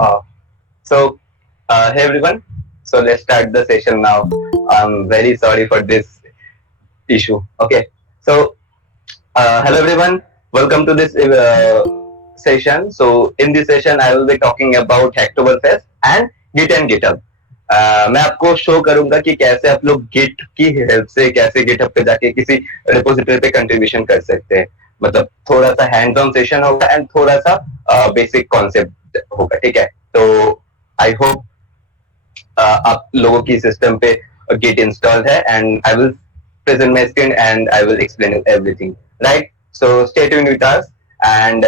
Uh, hey everyone. So let's start the session now. I'm very sorry for this issue. Okay. So hello everyone. Welcome to this session. So in this session, I will be talking about Hacktoberfest and Git and GitHub. मैं आपको शो करूंगा कि कैसे आप लोग गिट की हेल्प से कैसे गिटहब पे जाके किसी रिपोजिटरी पे कंट्रीब्यूशन कर सकते हैं. मतलब थोड़ा सा हैंड ऑन सेशन होगा एंड थोड़ा सा बेसिक कॉन्सेप्ट होगा. ठीक है. तो आई होप आप लोगों की सिस्टम पे गिट इंस्टॉल्ड है and I will present my screen and I will explain everything. Right? So stay tuned with us and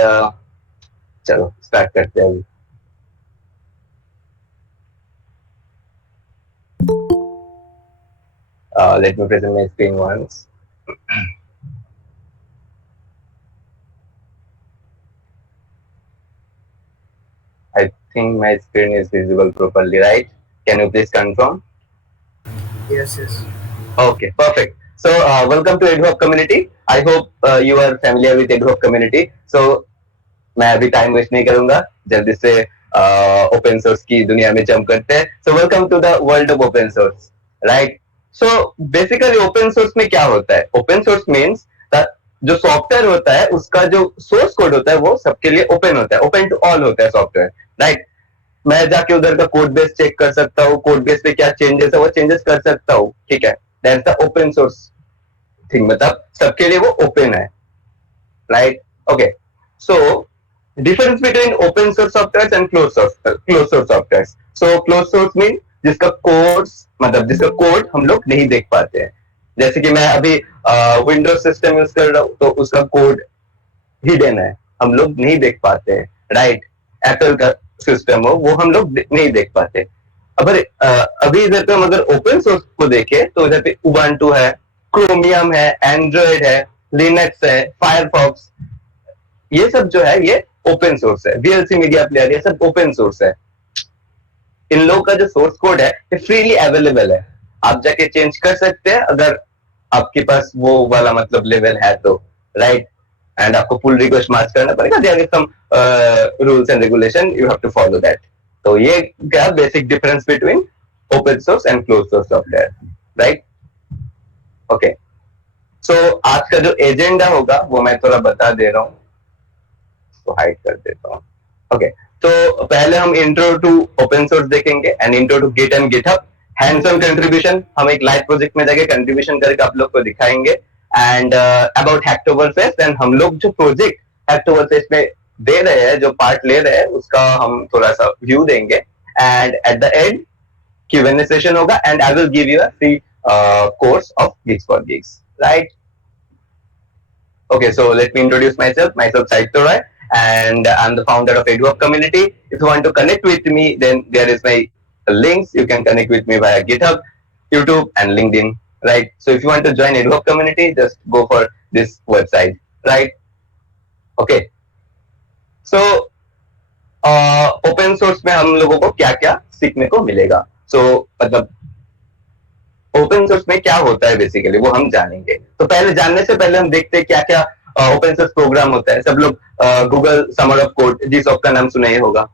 चलो start करते हैं अभी. Let me present my screen once. I think my screen is visible properly, right? Can you please confirm? Yes. Okay, perfect. So welcome to EduHub community. I hope you are familiar with EduHub community. So मैं अभी time waste नहीं करूंगा, जल्दी से open source की दुनिया में jump करते हैं. So welcome to the world of open source. Right. So basically open source में क्या होता है? ओपन सोर्स मीन्स जो सॉफ्टवेयर होता है उसका जो सोर्स कोड होता है वो सबके लिए ओपन होता है, ओपन टू ऑल होता है सॉफ्टवेयर. राइट. मैं जाके उधर का कोड बेस चेक कर सकता हूँ, कोड बेस पे क्या चेंजेस है वो चेंजेस कर सकता हूँ. ठीक है. That's the open source thing. मतलब सबके लिए वो ओपन है. Right. Okay. So difference between open source softwares and closed source softwares. So closed source mean जिसका कोड्स मतलब जिसका कोड हम लोग नहीं देख पाते हैं. जैसे कि मैं अभी विंडोज सिस्टम यूज कर रहा हूँ तो उसका कोड हिडन है, हम लोग नहीं देख पाते हैं. राइट. एप्पल का सिस्टम हो वो हम लोग नहीं देख पाते. अभी इधर पे हम अगर ओपन सोर्स को देखें तो इधर पे उबंटू है, क्रोमियम है, एंड्रॉइड है, लिनक्स है, फायरफॉक्स, ये सब जो है ये ओपन सोर्स है. वीएलसी मीडिया प्लेयर ये सब ओपन सोर्स है. इन लोगों का जो सोर्स कोड है ये फ्रीली अवेलेबल है, आप जाके चेंज कर सकते हैं अगर आपके पास वो वाला मतलब लेवल है तो. राइट. एंड आपको पुल रिक्वेस्ट मार्च करना पड़ेगा. There is some rules and regulation, you have to follow that. तो ये क्या basic difference between open source and close source software. Right. Okay. So आज का जो एजेंडा होगा वो मैं थोड़ा बता दे रहा हूँ, तो हाइड कर देता हूँ. ओके. तो पहले हम इंट्रो टू ओपन सोर्स देखेंगे and intro to git and GitHub. Hands on contribution, हम एक लाइव प्रोजेक्ट में जाके कंट्रीब्यूशन करके आप लोग को दिखाएंगे. एंड अबाउट हैक्टोबरफेस्ट एंड हम लोग जो प्रोजेक्ट हैक्टोबरफेस्ट में दे रहे हैं, जो पार्ट ले रहे हैं उसका हम थोड़ा सा व्यू देंगे. And at the end Q&A session होगा and I will give you a free course of Gigs for Gigs. Right. Okay, so let me introduce myself. Myself Saitya Roy, and I'm the founder of EduHub community. If you want to connect with me, then there is my links. You can connect with me via GitHub, YouTube, and LinkedIn. Right. So if you want to join EduHub community, just go for this website. Right. Okay. So open source में हम लोगों को क्या क्या सीखने को मिलेगा. सो मतलब ओपन सोर्स में क्या होता है बेसिकली वो हम जानेंगे. तो पहले जानने से पहले हम देखते हैं क्या क्या ओपन सोर्स प्रोग्राम होता है. सब लोग Google summer of code G soft का नाम सुना ही होगा.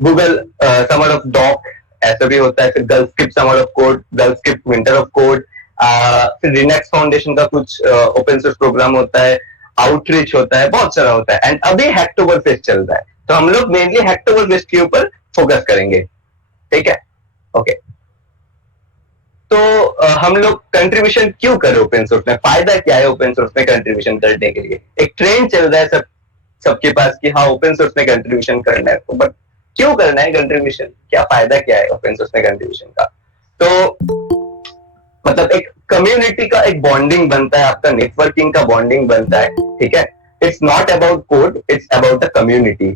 गूगल समर ऑफ डॉक ऐसा भी होता है. फिर girl script summer of code, girl script winter of code. फिर लिनक्स फाउंडेशन का कुछ ओपन सोर्स प्रोग्राम होता है. आउटरीच होता है, बहुत सारा होता है. एंड अभी हैक्टोबरफेस्ट चल रहा है तो हम लोग मेनली हैक्टोबरफेस्ट के ऊपर फोकस करेंगे. ठीक है. ओके. तो हम लोग कंट्रीब्यूशन क्यों करें ओपन सोर्स में, फायदा क्या है ओपन सोर्स में कंट्रीब्यूशन करने के लिए. एक ट्रेंड चल रहा है सबके पास कि हाँ ओपन सोर्स में कंट्रीब्यूशन करना है, तो बट क्यों करना है कंट्रीब्यूशन, क्या फायदा क्या है ओपन सोर्स में कंट्रीब्यूशन का. तो मतलब एक कम्युनिटी का एक बॉन्डिंग बनता है, आपका नेटवर्किंग का बॉन्डिंग बनता है. ठीक है. It's not about code, it's about the community.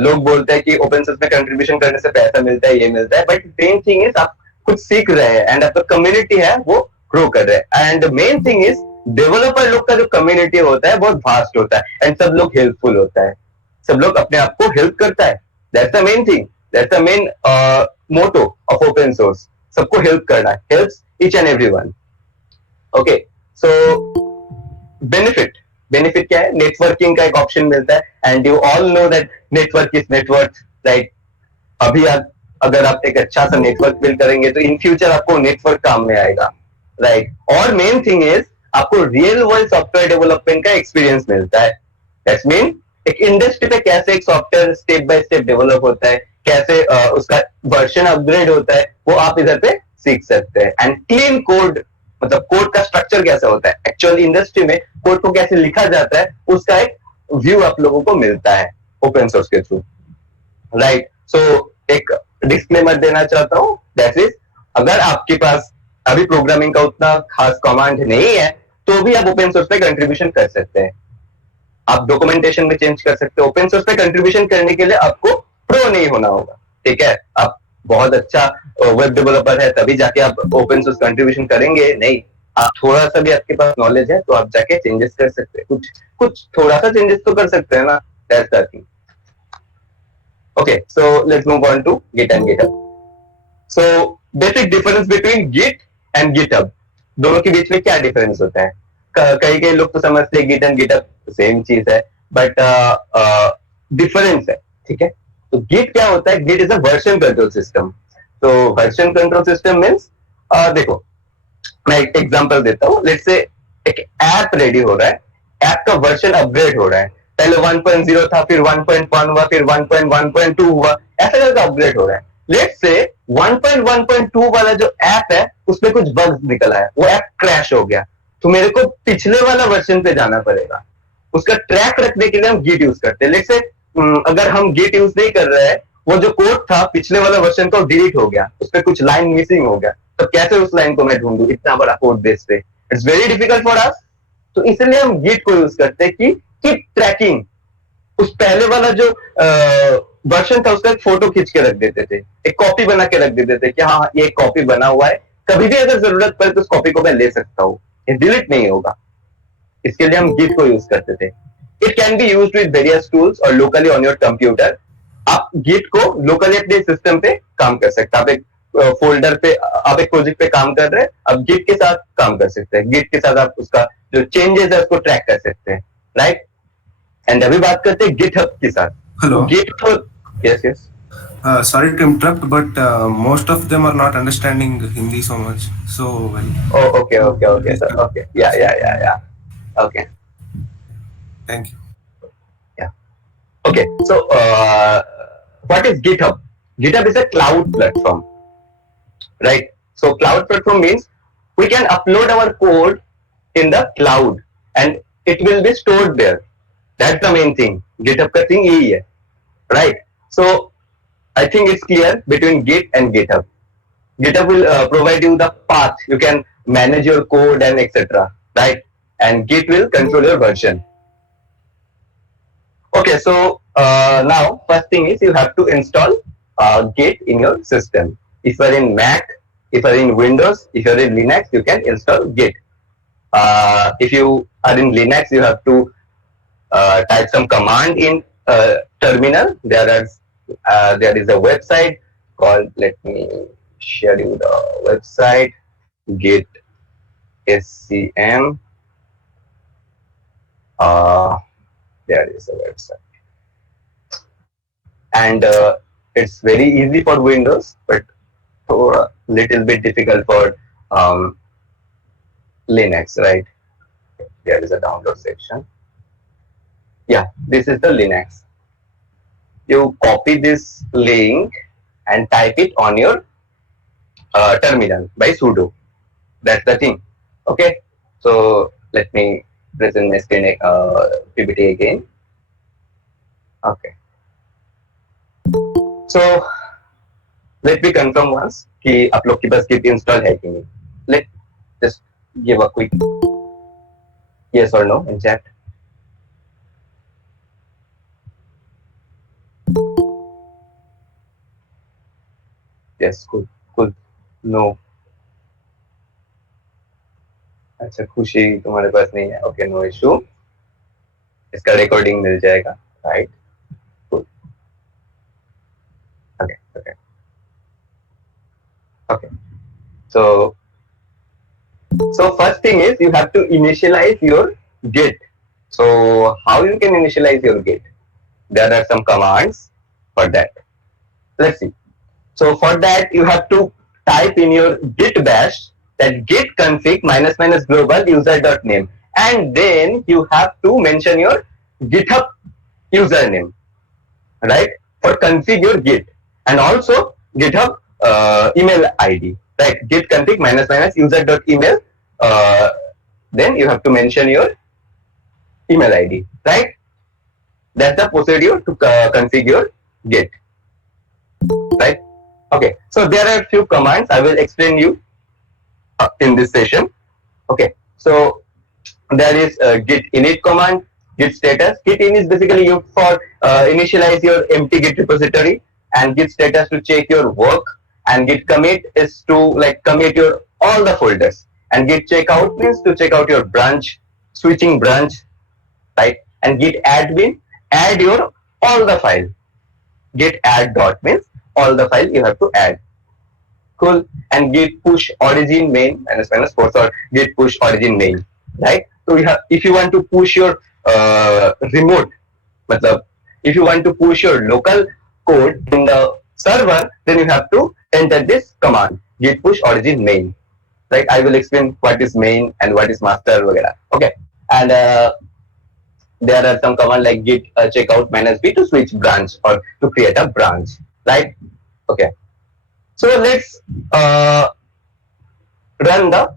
लोग बोलते हैं कि ओपन सोर्स में कंट्रीब्यूशन करने से पैसा मिलता है, ये मिलता है, बट मेन थिंग इज आप कुछ सीख रहे हैं एंड आपका कम्युनिटी है वो ग्रो कर रहे हैं. And main thing is developer लोग का जो कम्युनिटी होता है बहुत वास्ट होता है एंड सब लोग हेल्पफुल होता है, सब लोग अपने आप को हेल्प करता है. That's the main thing, that's the main motto of open source. सबको हेल्प करना है, helps each and everyone. Okay. So benefit, क्या है, नेटवर्किंग का एक ऑप्शन मिलता है. And you all know that network is network. Right. अभी अगर आप एक अच्छा सा नेटवर्क बिल्ड करेंगे तो इन फ्यूचर आपको नेटवर्क काम में आएगा, राइट। और मेन थिंग इज आपको रियल वर्ल्ड सॉफ्टवेयर डेवलपमेंट का एक्सपीरियंस मिलता है। दैट्स मीन एक इंडस्ट्री पे कैसे एक software step by step develop होता है, कैसे उसका वर्जन अपग्रेड होता है, वो आप इधर पे सीख सकते हैं। एंड क्लीन कोड, मतलब कोड का स्ट्रक्चर कैसा होता है, एक्चुअल इंडस्ट्री में कोड को कैसे लिखा जाता है, उसका एक व्यू आप लोगों को मिलता है ओपन सोर्स के थ्रू, राइट। सो एक डिस्क्लेमर देना चाहता हूं, दैट इज अगर आपके पास अभी प्रोग्रामिंग का उतना खास कमांड नहीं है तो भी आप ओपन सोर्स पे कंट्रीब्यूशन कर सकते हैं। आप डॉक्यूमेंटेशन में चेंज कर सकते हैं। ओपन सोर्स पे कंट्रीब्यूशन करने के लिए आपको प्रो नहीं होना होगा, ठीक है। आप बहुत अच्छा वेब डेवलपर है तभी जाके आप ओपन सोर्स कंट्रीब्यूशन करेंगे नहीं। आप थोड़ा सा भी आपके पास नॉलेज है तो आप जाके चेंजेस कर सकते हैं, कुछ कुछ थोड़ा सा चेंजेस तो कर सकते हैं ना, that's the thing. Okay, so let's move on to Git and GitHub. So basic difference between Git and GitHub. दोनों के बीच में क्या डिफरेंस होता है? कई कई लोग तो समझते हैं Git and GitHub सेम चीज है, बट डिफरेंस है, ठीक है। तो Git क्या होता है? Git is a version control system. तो वर्जन कंट्रोल सिस्टम मीन्स, देखो मैं एक एग्जांपल देता हूँ। लेट्स से एक ऐप रेडी हो रहा है, ऐप का वर्जन अपग्रेड हो रहा है। पहले 1.0 था, फिर 1.1 हुआ, फिर 1.1.2 हुआ, ऐसा करके अपग्रेड हो रहा है। लेट्स से 1.1.2 वाला जो ऐप है उसमें कुछ बग्स निकल आया, वो ऐप क्रैश हो गया, तो मेरे को पिछले वाला वर्जन पे जाना पड़ेगा। उसका ट्रैक रखने के लिए हम गिट यूज करते हैं। लेट्स से अगर हम गिट यूज नहीं कर रहे हैं, वो जो कोड था पिछले वाला वर्जन का डिलीट हो गया, उसपे कुछ लाइन मिसिंग हो गया, तो कैसे उस लाइन को मैं ढूंढूं इतना बड़ा कोड बेस पे? It's very difficult for us. तो इसलिए हम गिट को यूज करते हैं कि कीप ट्रैकिंग। उस पहले वाला जो वर्जन था उसका एक फोटो खींच के रख देते थे, एक कॉपी बना के रख देते थे कि हाँ ये कॉपी बना हुआ है, कभी भी अगर जरूरत पड़े तो उस कॉपी को मैं ले सकता हूँ, ये डिलीट नहीं होगा। इसके लिए हम गिट को यूज करते थे। It can be used with various tools और लोकली ऑन योर कंप्यूटर। आप गिट को लोकली अपने सिस्टम पे काम कर सकते हैं। आप एक फोल्डर पे, आप एक प्रोजेक्ट पे काम कर रहे हैं, आप गिट के साथ काम कर सकते हैं। गिट के साथ आप उसका जो चेंजेस है उसको ट्रैक कर सकते हैं, राइट। एंड अभी बात करते हैं गिटहब के साथ। Hello. गिट तो yes yes Sorry to interrupt, but most of them are not understanding Hindi so much. So well. Okay okay okay sir, okay या ओके Thank you. या okay. So what is GitHub? GitHub is a cloud platform, right? So cloud platform means we can upload our code in the cloud and it will be stored there. That's the main thing. GitHub का thing यही है, right? So I think it's clear between Git and GitHub. GitHub will provide you the path. You can manage your code and etc. Right? And Git will control your version. Okay, so now first thing is you have to install Git in your system. If you're in Mac, if you're in Windows, if you're in Linux, you can install Git. If you are in Linux, you have to type some command in terminal. There is a website called, let me share you the website, Git SCM. There is a website. And it's very easy for Windows, but a little bit difficult for Linux, right? There is a download section. Yeah, this is the Linux. You copy this link and type it on your terminal by sudo. That's the thing. Okay. So let me present my screen PPT again. Okay. So let me confirm once कि आप लोग के पास Git install है कि नहीं. Let just give a quick yes or no in chat. Yes, cool. No. अच्छा, खुशी तुम्हारे पास नहीं है. Okay, no issue. इसका रिकॉर्डिंग मिल जाएगा, right? Cool. Okay. So first thing is you have to initialize your Git. So how you can initialize your Git? There are some commands for that. Let's see. So for that, you have to type in your git bash that git config minus minus global user.name, and then you have to mention your GitHub username, right? For config your git, and also GitHub email ID, right? Git config minus minus user.email. Then you have to mention your email ID, right? That's the procedure to configure Git, right? Okay, so there are a few commands I will explain you in this session. Okay, so there is git init command, git status. Git in is basically used for initialize your empty git repository, and git status to check your work, and git commit is to like commit your all the folders, and git checkout means to check out your branch, switching branch, right? And git admin, add your all the file. Git add dot means all the file you have to add. Cool. And git push origin main minus minus force, or git push origin main, right? So you have, if you want to push your remote, matlab, if you want to push your local code in the server, then you have to enter this command git push origin main, right? I will explain what is main and what is master, वगैरह. Okay. And there are some command like git checkout minus b to switch branch or to create a branch, right? Okay. So let's run the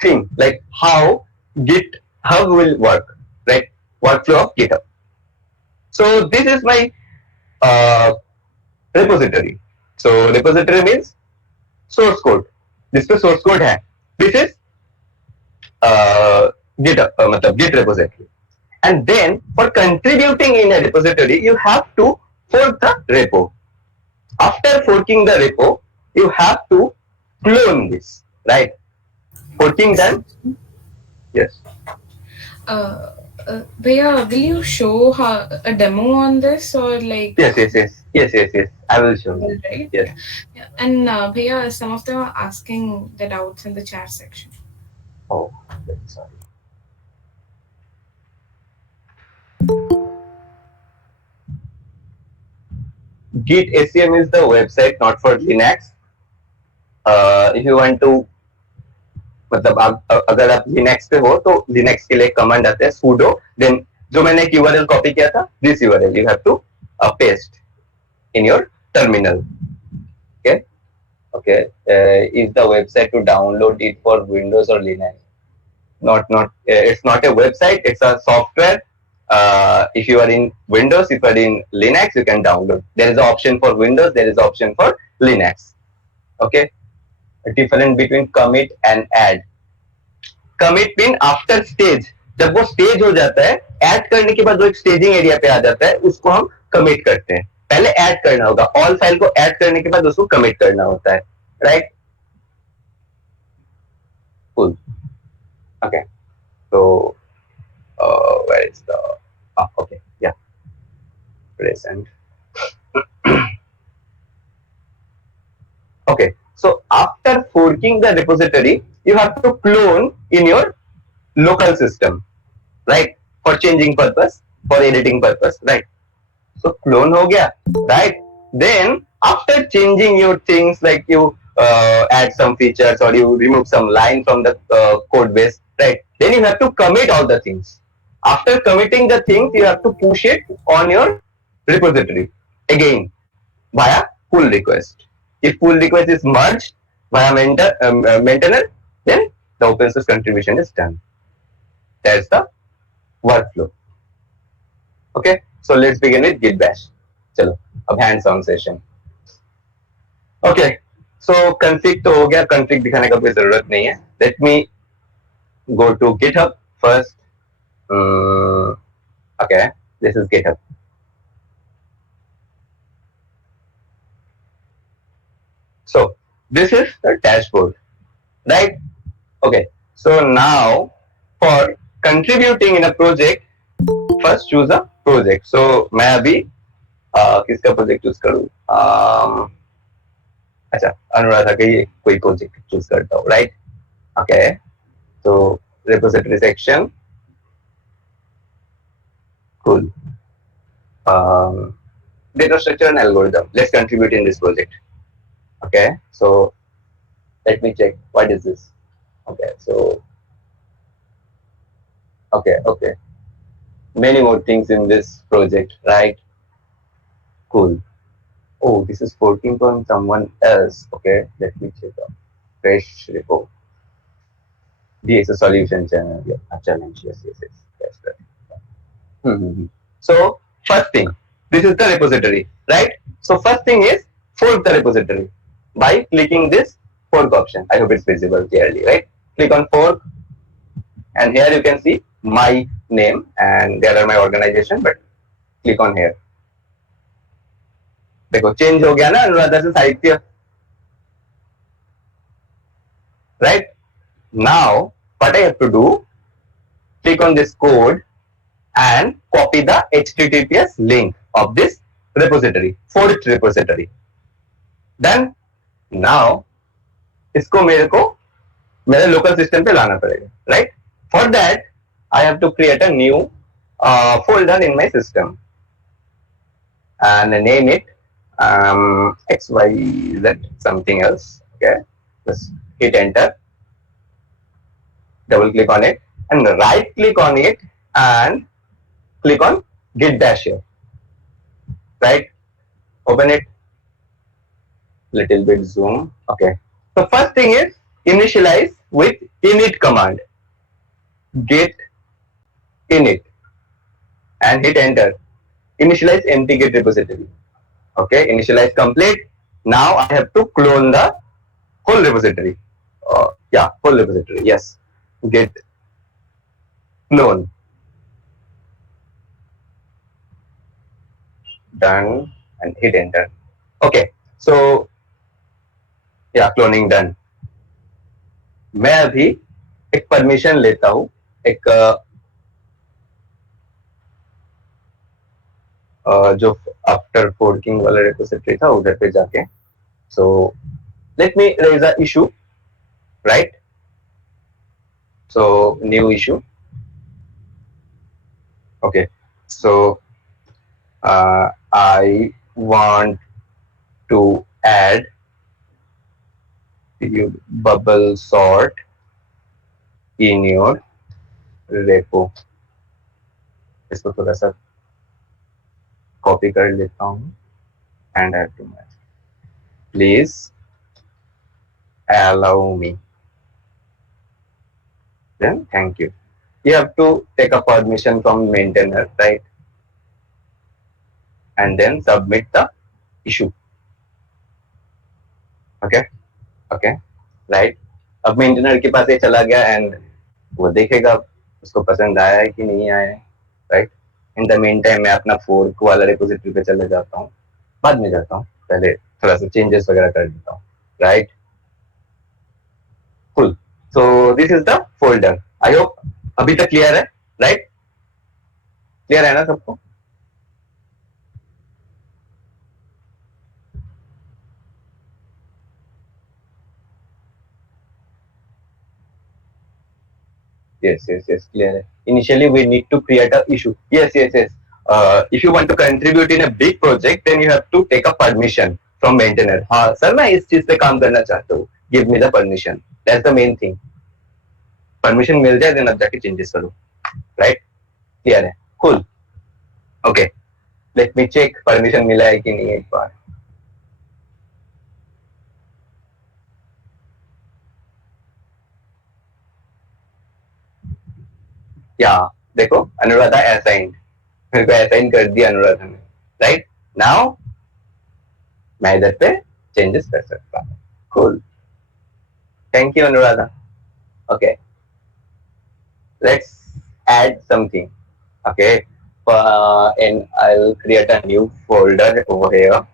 thing, like how GitHub will work, right? Workflow of GitHub. So this is my repository. So repository means source code. This पे source code है. This is GitHub, मतलब Git repository. And then for contributing in a repository, you have to fork the repo. After forking the repo, you have to clone this, right? Forking done. Yes. Bhaiya, will you show a demo on this, or like? Yes. I will show you. Right? Yes. Yeah. And Bhaiya, some of them are asking the doubts in the chat section. Oh, sorry. Git ACM is the website, not for Linux. If you want to, मतलब अगर आप Linux पे हो तो Linux के लिए कमांड आता है sudo, then जो मैंने एक URL कॉपी किया था, this URL you have to paste in your terminal. Okay. Is the website to download it for Windows or Linux? Not. It's not a website. It's a software. If you are in Windows, if you are in Linux, you can download. There is an option for Windows. There is an option for Linux. Okay. A difference between commit and add. Commit mean after stage. जब वो stage हो जाता है, add करने के बाद वो एक staging area पे आ जाता है, उसको हम commit करते हैं. पहले add करना होगा. All file को add करने के बाद उसको commit करना होता है, right? Cool. Okay. So where is the? Okay. Yeah. Present. Okay. So after forking the repository, you have to clone in your local system, right? For changing purpose, for editing purpose, right? So clone हो गया, right? Then after changing your things, like you add some features or you remove some line from the code base, right? Then you have to commit all the things. After committing the things, you have to push it on your repository again via pull request. If pull request is merged via maintainer, then the open source contribution is done. That's the workflow. Okay, so let's begin with Git Bash. चलो, अब hands-on session. Okay, so config तो हो गया, config दिखाने का कोई जरूरत नहीं है. Let me go to GitHub first. Okay, this is GitHub. So this is the dashboard, right? Okay, so now for contributing in a project, first choose a project. So मैं अभी किसका प्रोजेक्ट चूज करूँ? अच्छा, अनुराधा का ये कोई project choose करता हूँ, right? Okay, so repository section. Cool. data structure and algorithm. Let's contribute in this project. Okay, so let me check what is this. Okay, so okay, many more things in this project, right? Cool. Oh, this is 14 from someone else. Okay, let me check out. Fresh report. This is a solution channel. Yeah, a challenge. Yes. That's right. Mhm. So first thing, this is the repository, right? So first thing is fork the repository by clicking this fork option. I hope it's visible clearly, right? Click on fork, and here you can see my name and there are my organization. But click on here. देखो चेंज हो गया ना अनुराधा से साहित्य, right? Now what I have to do? Click on this code and copy the HTTPS link of this repository, forked repository. Then now इसको मेरे को मेरे लोकल सिस्टम पे लाना पड़ेगा, right? For that I have to create a new folder in my system and name it XYZ something else. Okay, just hit enter, double click on it and right click on it and click on git dash here, right? Open it, little bit zoom. Okay, so first thing is initialize with init command, git init and hit enter. Initialize empty git repository. Okay, initialize complete. Now I have to clone the whole repository. Yeah, whole repository. Yes, git clone. Done and hit enter. Okay, so yeah, cloning done. मैं अभी एक परमिशन लेता हूँ एक जो after forking वाला रेपोजिटरी था उधर पे जाके. So let me raise a issue, right? So new issue. Okay, so I want to add bubble sort in your repo. इसको थोड़ा सा कॉपी कर लेता हूँ and add to my. Please allow me. Then thank you. You have to take a permission from maintainer, right? And then submit the issue. Okay, right? अब मेंटेनर के पास ये चला गया एंड वो देखेगा उसको पसंद आया है कि नहीं आया है, right? In the main time मैं अपना फोर्क वाला रिपोजिटरी पे चले जाता हूँ, बाद में जाता हूँ, पहले थोड़ा सा चेंजेस वगैरह कर देता हूँ, right? Cool. So this is the folder. I hope अभी तक क्लियर है, राइट? क्लियर है ना सबको? Yes, clear. Initially, we need to create a issue. Yes. If you want to contribute in a big project, then you have to take a permission from maintainer. हाँ सर मैं इस चीज पे काम करना चाहता हूँ. Give me the permission. That's the main thing. Permission मिल जाए then अब जाके changes करो. Right? Clear है? Cool. Okay. Let me check permission मिला है कि नहीं एक बार. या देखो अनुराधा असाइंड, मेरे को असाइन कर दिया अनुराधा ने, राइट? नाउ मैं इधर पे चेंजेस कर सकता हूँ. Cool, thank you Anuradha. Okay, let's add something. Okay, and I'll create a new folder over here.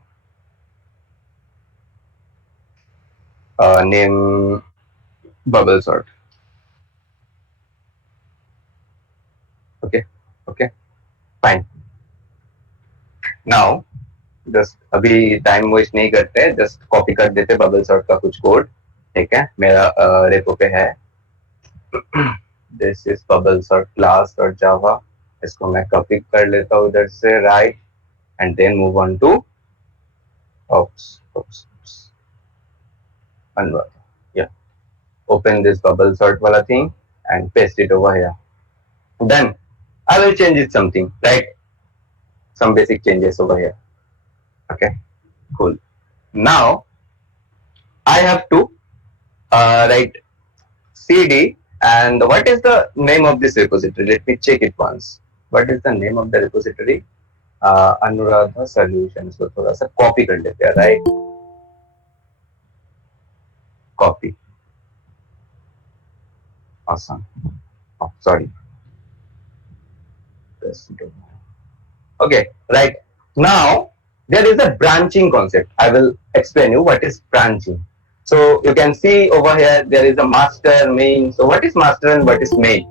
Name bubble sort. Okay, fine. Now just अभी टाइम वेस्ट नहीं करते, जस्ट कॉपी कर देते बबल सॉर्ट का कुछ कोड. ठीक है, मेरा रेपो पे है. This is bubble sort class और जावा. इसको मैं कॉपी कर लेता हूँ उधर से, right? and then move on to oops. Anurag. Yeah. Open this bubble sort wala thing and paste it over here. Then I will change it something, right? Some basic changes over here. Okay, cool. Now I have to write cd, and what is the name of this repository? Let me check it once. What is the name of the repository? Anuradha solutions. So थोड़ा सा copy कर लेते हैं, right? Copy. Awesome. Oh, sorry. Okay, right. Now there is a branching concept. I will explain you what is branching. So you can see over here there is a master, main. So what is master and what is main?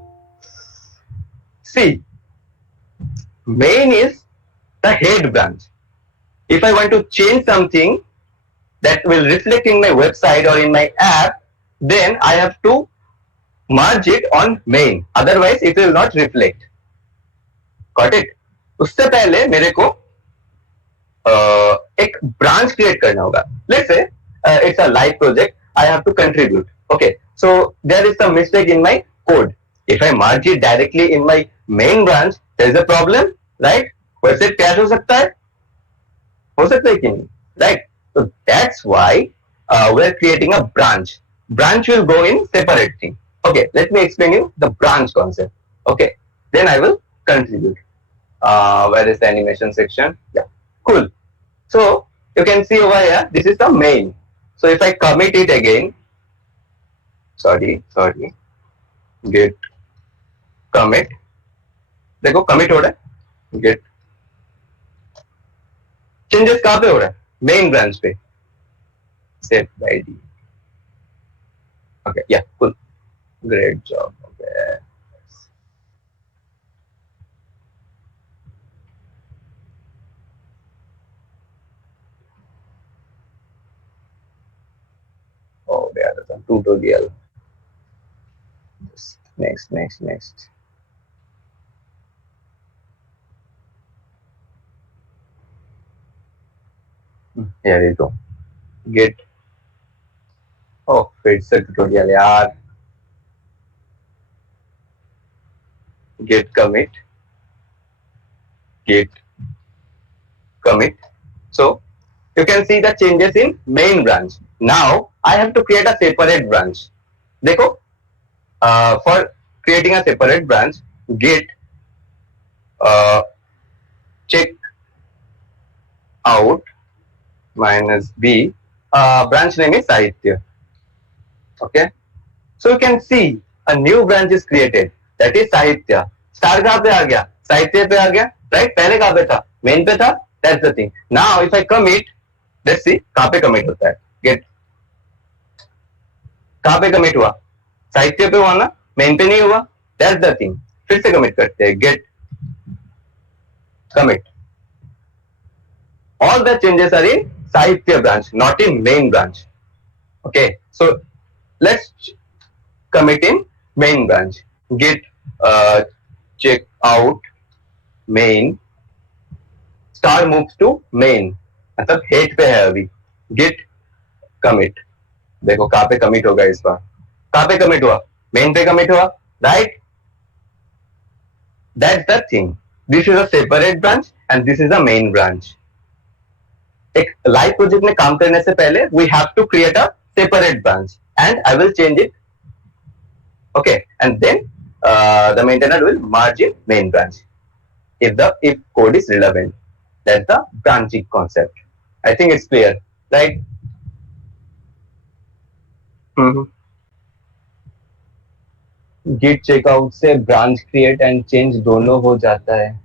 See, main is the head branch. If I want to change something that will reflect in my website or in my app, then I have to merge it on main. Otherwise, it will not reflect. Got it? उससे पहले मेरे को एक branch create करना होगा. Let's say it's a live project. I have to contribute. Okay. So there is some mistake in my code. If I merge it directly in my main branch, there is a problem, right? Website crash हो सकता है कि नहीं, right? So that's why we're creating a branch. Branch will go in separate thing. Okay, let me explain you the branch concept. Okay, then I will contribute. Where is the animation section? Yeah, cool. So you can see over here, this is the main. So if I commit it again, sorry, git commit. देखो commit हो रहा है, git changes कहाँ पे हो रहा है? Main branch पे. Set by ID. Okay, yeah, cool. Great job. Okay. Oh, there is a tutorial. Next. Here you go. Git. Oh, it's a tutorial, yaar. Git commit. So you can see the changes in main branch. Now I have to create a separate branch. देखो, for creating a separate branch, git check out -b. Branch name is Sahitya. Okay, so you can see a new branch is created. That is Sahitya. Star कहाँ पे आ गया? Sahitya पे आ गया, right? पहले कहाँ पे था? Main पे था. That's the thing. Now if I commit, let's see कहाँ पे commit होता है. Get कहाँ पे commit हुआ? साहित्य पे हुआ ना, main पे नहीं हुआ. That's the thing. फिर से commit करते हैं. Get commit. All the changes are in Sahitya branch, not in main branch. Okay, so let's commit in main branch. Git check out main. Star moves to main. मतलब हेड पे है अभी. Git commit. देखो कहाँ पे commit होगा इस बार. कहाँ पे commit हुआ? Main पे commit हुआ, right? That's the thing. This is a separate branch and this is a main branch. एक live project में काम करने से पहले we have to create a separate branch and I will change it. Okay, and then the maintainer will merge in main branch if code is relevant. That's the branching concept. I think it's clear, right? Git checkout से branch create and change दोनों हो जाता है.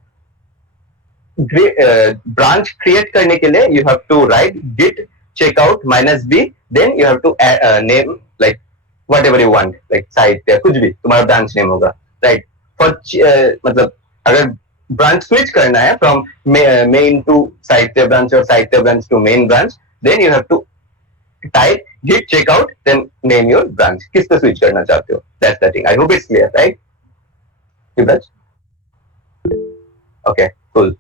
Branch create करने के लिए you have to write git checkout -b, then you have to add, name like whatever you want, like साहित्य कुछ भी तुम्हारा branch name होगा, right? For मतलब अगर branch switch करना है from main to साहित्य branch or साहित्य branch to main branch, then you have to type git checkout, then name your branch. किस पे switch करना चाहते हो? That's the thing. I hope it's clear, right? Okay, cool.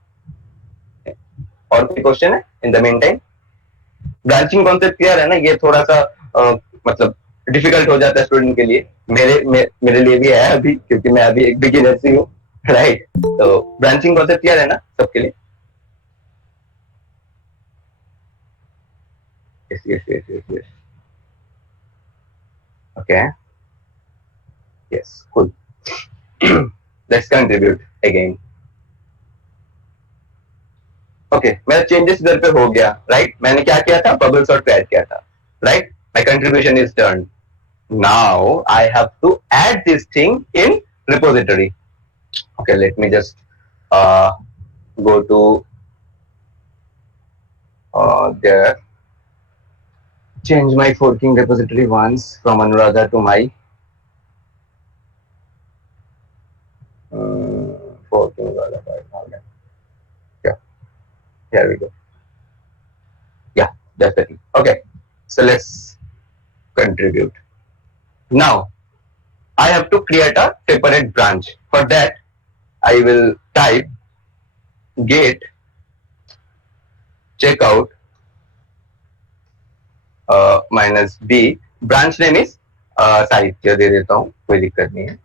और कोई क्वेश्चन है in the main time? Branching concept clear है ना? ये थोड़ा सा मतलब डिफिकल्ट हो जाता है स्टूडेंट के लिए, मेरे लिए भी है अभी, क्योंकि मैं अभी एक बिगिनर सी हूँ, राइट? तो ब्रांचिंग कॉन्सेप्ट क्लियर है ना सबके लिए? yes yes yes yes yes okay yes cool let's contribute again. Okay मेरा चेंजेस इधर पे हो गया, राइट? मैंने क्या किया था? बबल सॉर्ट ऐड किया था, right? My contribution is done. Now I have to add this thing in repository. Okay let me just go to there, change my forking repository once from Anuradha to my forking Anuradha. Yeah, here we go. Yeah, definitely. Okay, so let's contribute. Now I have to create a separate branch. For that, I will type get checkout minus b. Branch name is साहित्य दे देता हूँ, कोई दिक्कत नहीं है.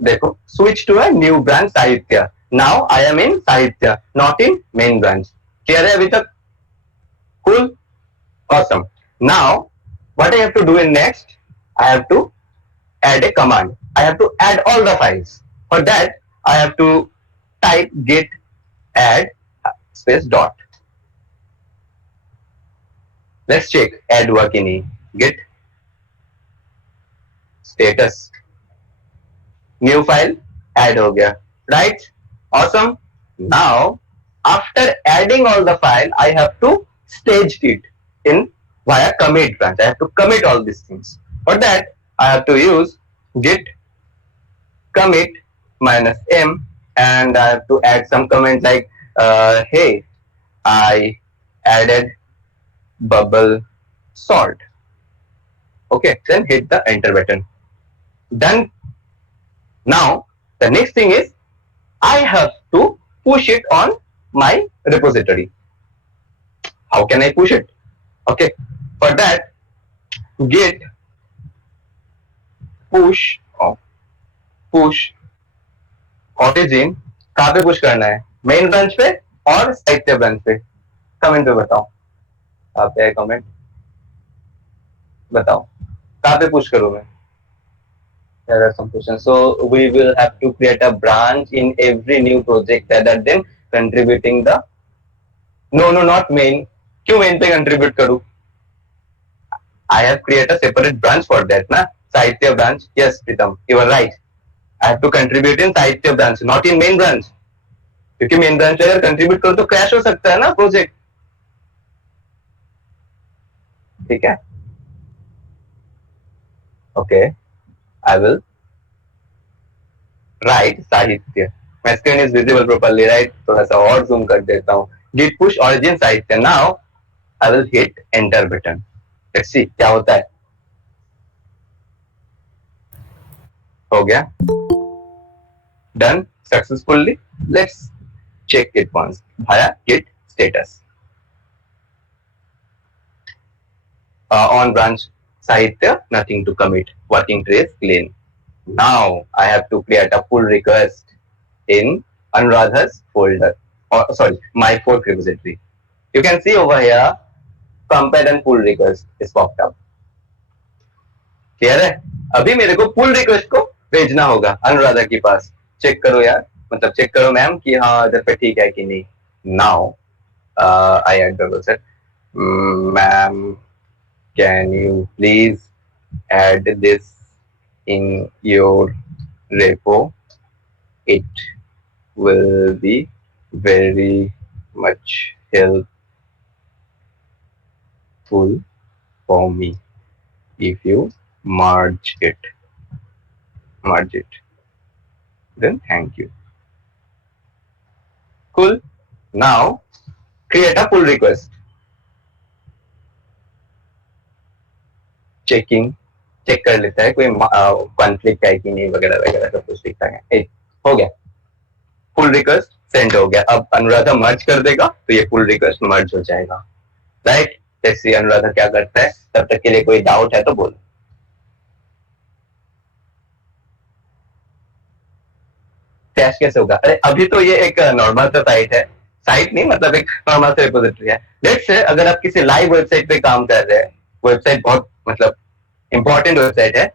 देखो, switch to a new branch साहित्य. Now I am in साहित्य, not in main branch. Clear है अभी तक? Cool, awesome. Now what I have to do in next? I have to add a command. I have to add all the files. For that, I have to type git add space dot. Let's check add हुआ कि नहीं. Git status new file add हो गया, right? Awesome. Now after adding all the file, I have to stage it in via commit branch. I have to commit all these things. For that, I have to use git commit minus m, and I have to add some comment like hey, I added bubble salt. Okay, then hit the enter button. Done. Now the next thing is I have to push it on my repository. How can I push it? Okay, for that git push origin. कहाँ पे पुश करना है? Main branch पे और साहित्य ब्रांच पे? कमेंट पे बताओ. कहाँ पे है कमेंट? बताओ कहाँ पे पुश करूँ मैं? There are some questions. So we will have to create a branch in every new project rather than contributing the. No, not main. क्यों main पे contribute करूँ? I have created a separate branch for that ना, साहित्य branch. Yes, Pritam, you are right. I have to contribute in साहित्य branch, not in main branch. क्योंकि main branch पे अगर contribute करो तो crash हो सकता है ना project. ठीक है? Okay, I will write साहित्य. My screen is visible properly, right? थोड़ा सा और zoom कर देता हूँ. Git push origin साहित्य. Now I will hit enter button. Let's see क्या होता है. हो गया. Done successfully. Let's check it once via git status. On branch sahitya, nothing to commit. Working trace clean. Now I have to create a pull request in Anuradha's folder. Or sorry, my fork repository. You can see over here, compare and pull request is popped up. Clear है? अभी मेरे को pull request को भेजना होगा अनुराधा के पास. चेक करो यार, मतलब चेक करो मैम कि हाँ इधर पे ठीक है कि नहीं. Now I add the set. Ma'am can you please add this in your repo? It will be very much helpful for me if you merge it. Then thank you. Cool. Now create a pull request. Checking check कर लेता है कोई कॉन्फ्लिक्ट है कि नहीं वगैरह वगैरह सब कुछ दिखता है. हो गया. पुल रिक्वेस्ट सेंड हो गया. अब अनुराधा मर्ज कर देगा तो ये पुल रिक्वेस्ट मर्ज हो जाएगा. राइट, जैसे अनुराधा क्या करता है. तब तक के लिए कोई डाउट है तो बोलो. कैश कैसे होगा? अरे अभी तो ये एक नॉर्मल सा साइट है. साइट नहीं, मतलब एक नॉर्मल सा रिपोजिटरी है. लेट्स से अगर आप किसी लाइव वेबसाइट पे काम कर रहे हैं, वेबसाइट बहुत मतलब इंपॉर्टेंट वेबसाइट है,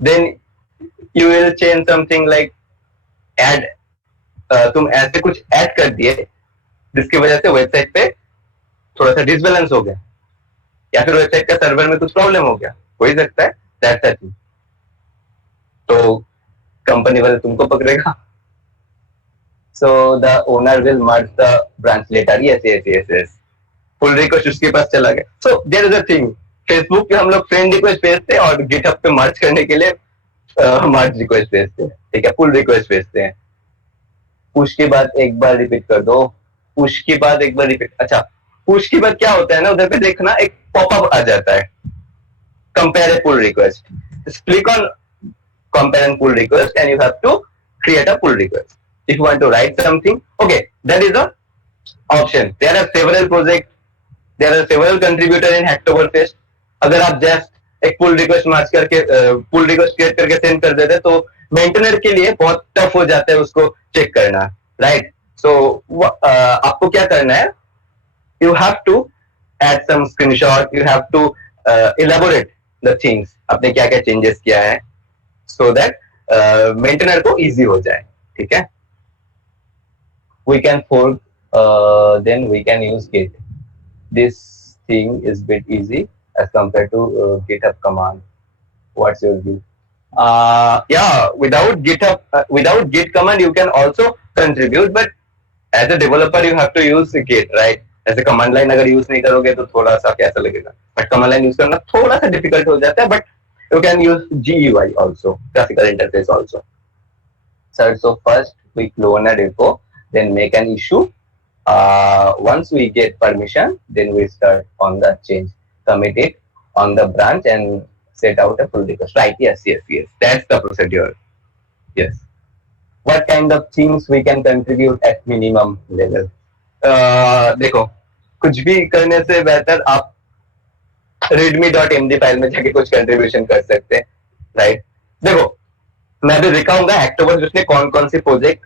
then you will change something like add. तुम ऐसे कुछ ऐड कर दिए जिसकी वजह से वेबसाइट पे थोड़ा सा डिसबैलेंस हो गया, या फिर वेबसाइट का सर्वर में कुछ प्रॉब्लम हो गया, हो ही सकता है. That's that. तो कंपनी वाले तुमको पकड़ेगा. So the owner will merge the branch later. Yes, yes, yes, yes. Pull request उसके पास चला गया. So there is a thing. Facebook पे हम लोग friend request भेजते हैं और GitHub पे merge करने के लिए merge request भेजते हैं. ठीक है, pull request भेजते हैं. push के बाद एक बार repeat कर दो. push के बाद एक बार repeat. अच्छा, push के बाद क्या होता है ना, उधर पे देखना एक pop-up आ जाता है. Compare a pull request. Just click on compare and pull request and you have to create a pull request. If you want to write something, okay, that is the option. There are several projects, there are several contributors in Hacktoberfest. अगर आप जस्ट एक pull request मार्च करके pull request create करके सेंड कर देते तो मेंटेनर के लिए बहुत टफ हो जाता है उसको चेक करना. राइट, सो आपको क्या करना है, you have to add some screenshot, you have to elaborate the things, आपने क्या क्या चेंजेस किया है, सो दैट मेंटेनर को इजी हो जाए. ठीक है, we can fork, then we can use Git. This thing is bit easy as compared to GitHub command. What's your view? Yeah, without GitHub, without Git command, you can also contribute, but as a developer, you have to use Git, right? As a command line अगर use नहीं करोगे तो थोड़ा सा कैसा लगेगा. But command line use करना थोड़ा सा difficult हो जाता है, but you can use GUI also, graphical interface also. So first we clone a repo, then make an issue. Once we get permission, then we start on the change, commit it on the branch and set out a pull request. Right? Yes, yes, yes. That's the procedure. Yes. What kind of things we can contribute at minimum level? देखो, कुछ भी करने से बेहतर आप readme.md file में जाके कुछ कंट्रीब्यूशन कर सकते हैं. राइट, देखो मैं भी दिखाऊंगा अक्टूबर जिसमें कौन कौन सी प्रोजेक्ट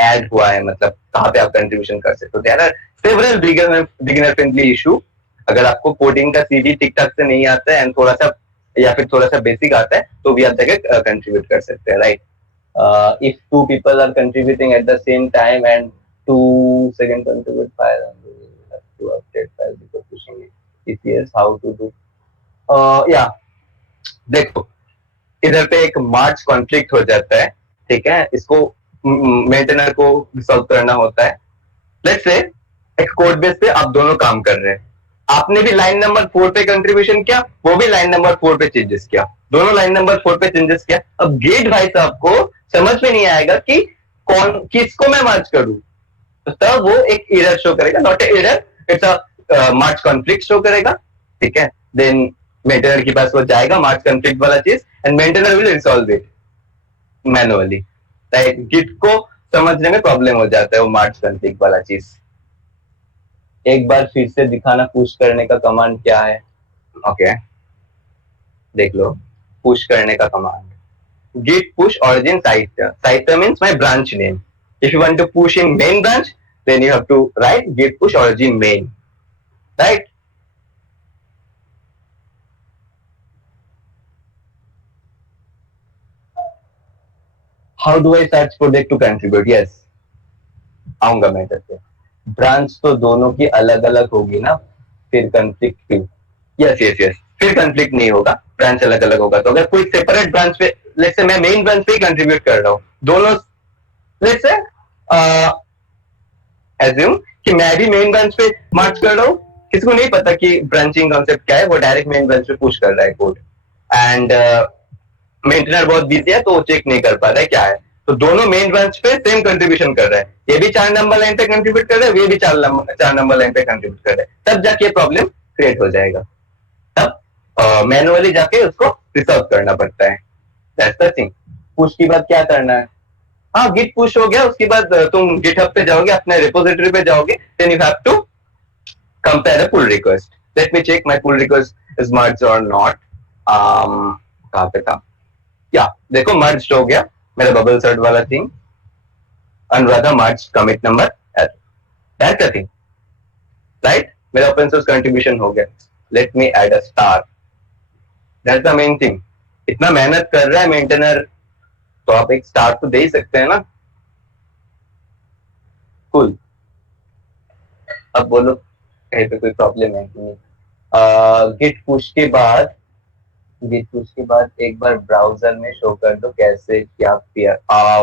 ऐड हुआ है, मतलब कहाँ पे आप कंट्रीब्यूशन कर सकते हो. There are several beginner friendly issue. अगर आपको कोडिंग का सीडी ठीक ठाक से नहीं आता है एंड थोड़ा सा या फिर थोड़ा सा बेसिक आता है तो भी आप जाके कंट्रीब्यूट कर सकते हैं. Right, if two people are contributing at the same time and to second contribute file to update file before pushing it. If yes, how to do? या देखो, इधर पे एक मार्च कॉन्फ्लिक्ट हो जाता है. ठीक है, इसको मेंटेनर को रिजॉल्व करना होता है. लेट्स से एक कोड बेस पे आप दोनों काम कर रहे हैं. आपने भी लाइन नंबर 4 पे कंट्रीब्यूशन किया, वो भी लाइन नंबर 4 पे चेंजेस किया, दोनों लाइन नंबर 4 पे चेंजेस किया. अब गेट भाई साहब को समझ में नहीं आएगा कि कौन किसको मैं मार्च करूं, तो तब वो एक एरर शो करेगा. Not a error, it's a March conflict show करेगा. ठीक है, देन मेंटेनर के पास वो जाएगा मार्च कॉन्फ्लिक्ट वाला चीज and maintainer will resolve it manually. Right, git को समझने में प्रॉब्लम हो जाता है वो मार्च कॉन्फ्लिक्ट वाला चीज. एक बार फिर से दिखाना पुश करने का कमांड क्या है. ओके, देख लो पुश करने का command. git push origin site. Site means my branch name. If you want to push in main branch, then you have to write git push origin main. Right? How do I search project to contribute? Yes, आऊंगा मैं इधर पे. ब्रांच तो दोनों की अलग अलग होगी ना, फिर कंफ्लिक्ट क्यों? यस यस यस, फिर कंफ्लिक्ट नहीं होगा, ब्रांच अलग अलग होगा. तो अगर कोई सेपरेट ब्रांच पे, लेट्स से मैं मेन ब्रांच पे ही कंट्रीब्यूट कर रहा हूँ, दोनों लेट्स से एज्यूम कि मैं भी मेन ब्रांच पे मार्च कर रहा हूँ, किसी को नहीं पता कि ब्रांचिंग कॉन्सेप्ट क्या है, वो डायरेक्ट मेन ब्रांच पे पुश कर रहा है कोड एंड मेंटेनर बहुत बिजी है तो वो चेक नहीं कर पा रहा है क्या है. तो दोनों मेन ब्रांच पे सेम कंट्रीब्यूशन कर रहे हैं, ये भी 4 नंबर लाइन पे कंट्रीब्यूट कर रहे हैं, ये भी 4 नंबर लाइन पे कंट्रीब्यूट कर रहे हैं. तब जाके प्रॉब्लम क्रिएट हो जाएगा, तब मैनुअली जाके उसको रिसॉल्व करना पड़ता है. That's the thing. पुश के बाद क्या करना है, हाँ गिट पुश हो गया, उसके बाद तुम गिटहब पे जाओगे, अपने रिपोजिटरी पे जाओगे, then you have to compare a pull request. Let me check my pull request is merge और नॉट. कहाँ पे था, या देखो मर्ज हो गया मेरा बबल सर्ट वाला थिंग. अनुराधा मर्ज commit number, that's the thing, right. मेरा ओपन सोर्स कंट्रीब्यूशन हो गया. Let me add a star, that's the main thing. इतना मेहनत कर रहा है मेंटेनर, तो आप एक स्टार तो दे ही सकते हैं ना. कूल. अब बोलो कहीं पे कोई प्रॉब्लम है कि नहीं. गिट पुश के बाद एक बार ब्राउजर में शो कर दो कैसे क्या किया.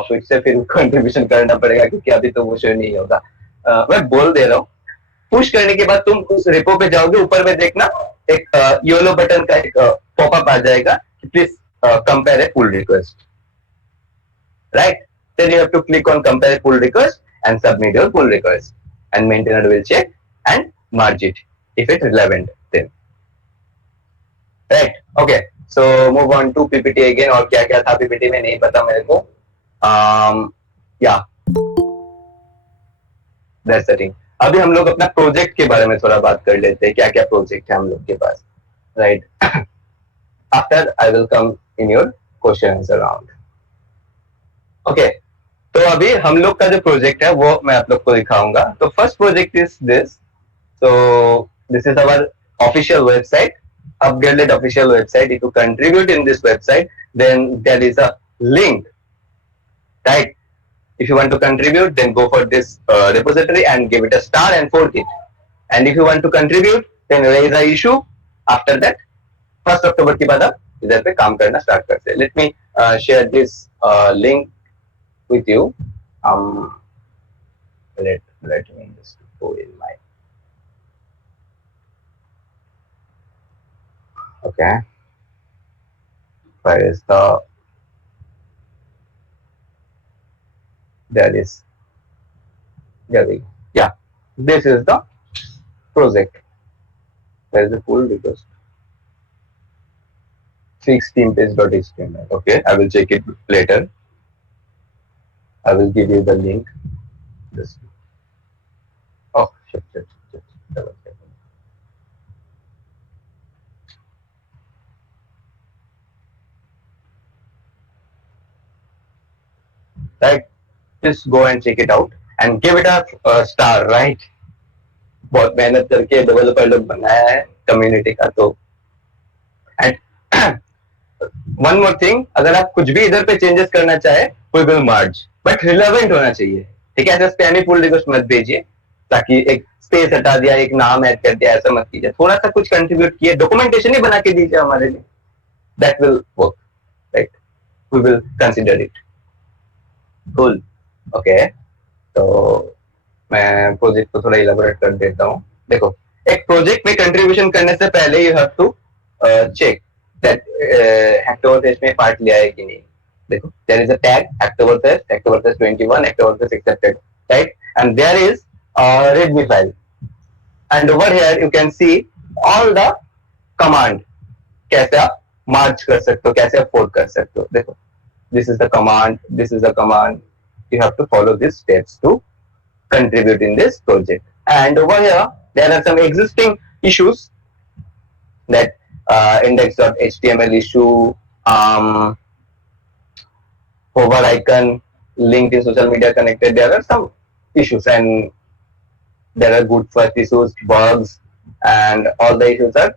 फिर से फिर कंट्रीब्यूशन करना पड़ेगा क्योंकि अभी तो वो शो नहीं होगा. मैं बोल दे रहा हूँ, पुश करने के बाद तुम उस रेपो पे जाओगे, ऊपर में देखना एक येलो बटन का एक पॉपअप आ जाएगा कि please compare a pull request, right? Then you have to click on compare pull request and submit your pull request, and maintainer will check and merge it if it's relevant. Then, right? Okay. So move on to PPT again. और क्या क्या था PPT में नहीं पता मेरे को. Yeah, that's the thing. अभी हम लोग अपना प्रोजेक्ट के बारे में थोड़ा बात कर लेते हैं, क्या क्या प्रोजेक्ट है हम लोग के पास, right? After I will come in your question answer round. Okay. तो अभी हम लोग का जो प्रोजेक्ट है वो मैं आप लोग को दिखाऊंगा. तो first project is this. So this is our official website, upgraded official website. If you contribute in this website, then there is a link, right? If you want to contribute, then go for this repository and give it a star and fork it. And if you want to contribute, then raise a issue. After that, 1st October के बाद आप इधर पे काम करना स्टार्ट करते हैं. Let me share this link with you. Let me just go in my. Okay. Where is the? There is. There we go. Yeah. This is the project. There is a full request. 16page.html. Okay. I will check it later. I will give you the link. Just. Oh shit. Double check. Right, just go and check it out and give it a star, right? बहुत मेहनत करके डेवलपर लोग बनाया है कम्युनिटी का. तो and one more thing, अगर आप कुछ भी इधर पे चेंजेस करना चाहे, we will merge, but relevant होना चाहिए. ठीक है, ऐसा स्पैमी पुल रिक्वेस्ट मत भेजिए ताकि एक स्पेस हटा दिया, एक नाम ऐड कर दिया, ऐसा मत कीजिए. थोड़ा सा कुछ कंट्रीब्यूट किए, डॉक्यूमेंटेशन ही बना के दीजिए हमारे लिए, that will work, right? We will consider it. Cool. Okay. तो मैं प्रोजेक्ट को थोड़ा इलेबोरेट कर देता हूँ. देखो, एक प्रोजेक्ट में कंट्रीब्यूशन करने से पहले you have to check that Hacktoberfest में पार्ट लिया है कि नहीं. देखो, there is a tag Hacktoberfest 21, Hacktoberfest accepted, right? And there is readme file, and over here you can see all the command, कैसे आप मार्च कर सकते हो, कैसे आप फोल्ड कर सकते हो. देखो, this is the command, this is the command. You have to follow these steps to contribute in this project. And over here there are some existing issues, that index.html issue, hover icon linked in social media connected. There are some issues, and there are good first issues, bugs, and all the issues are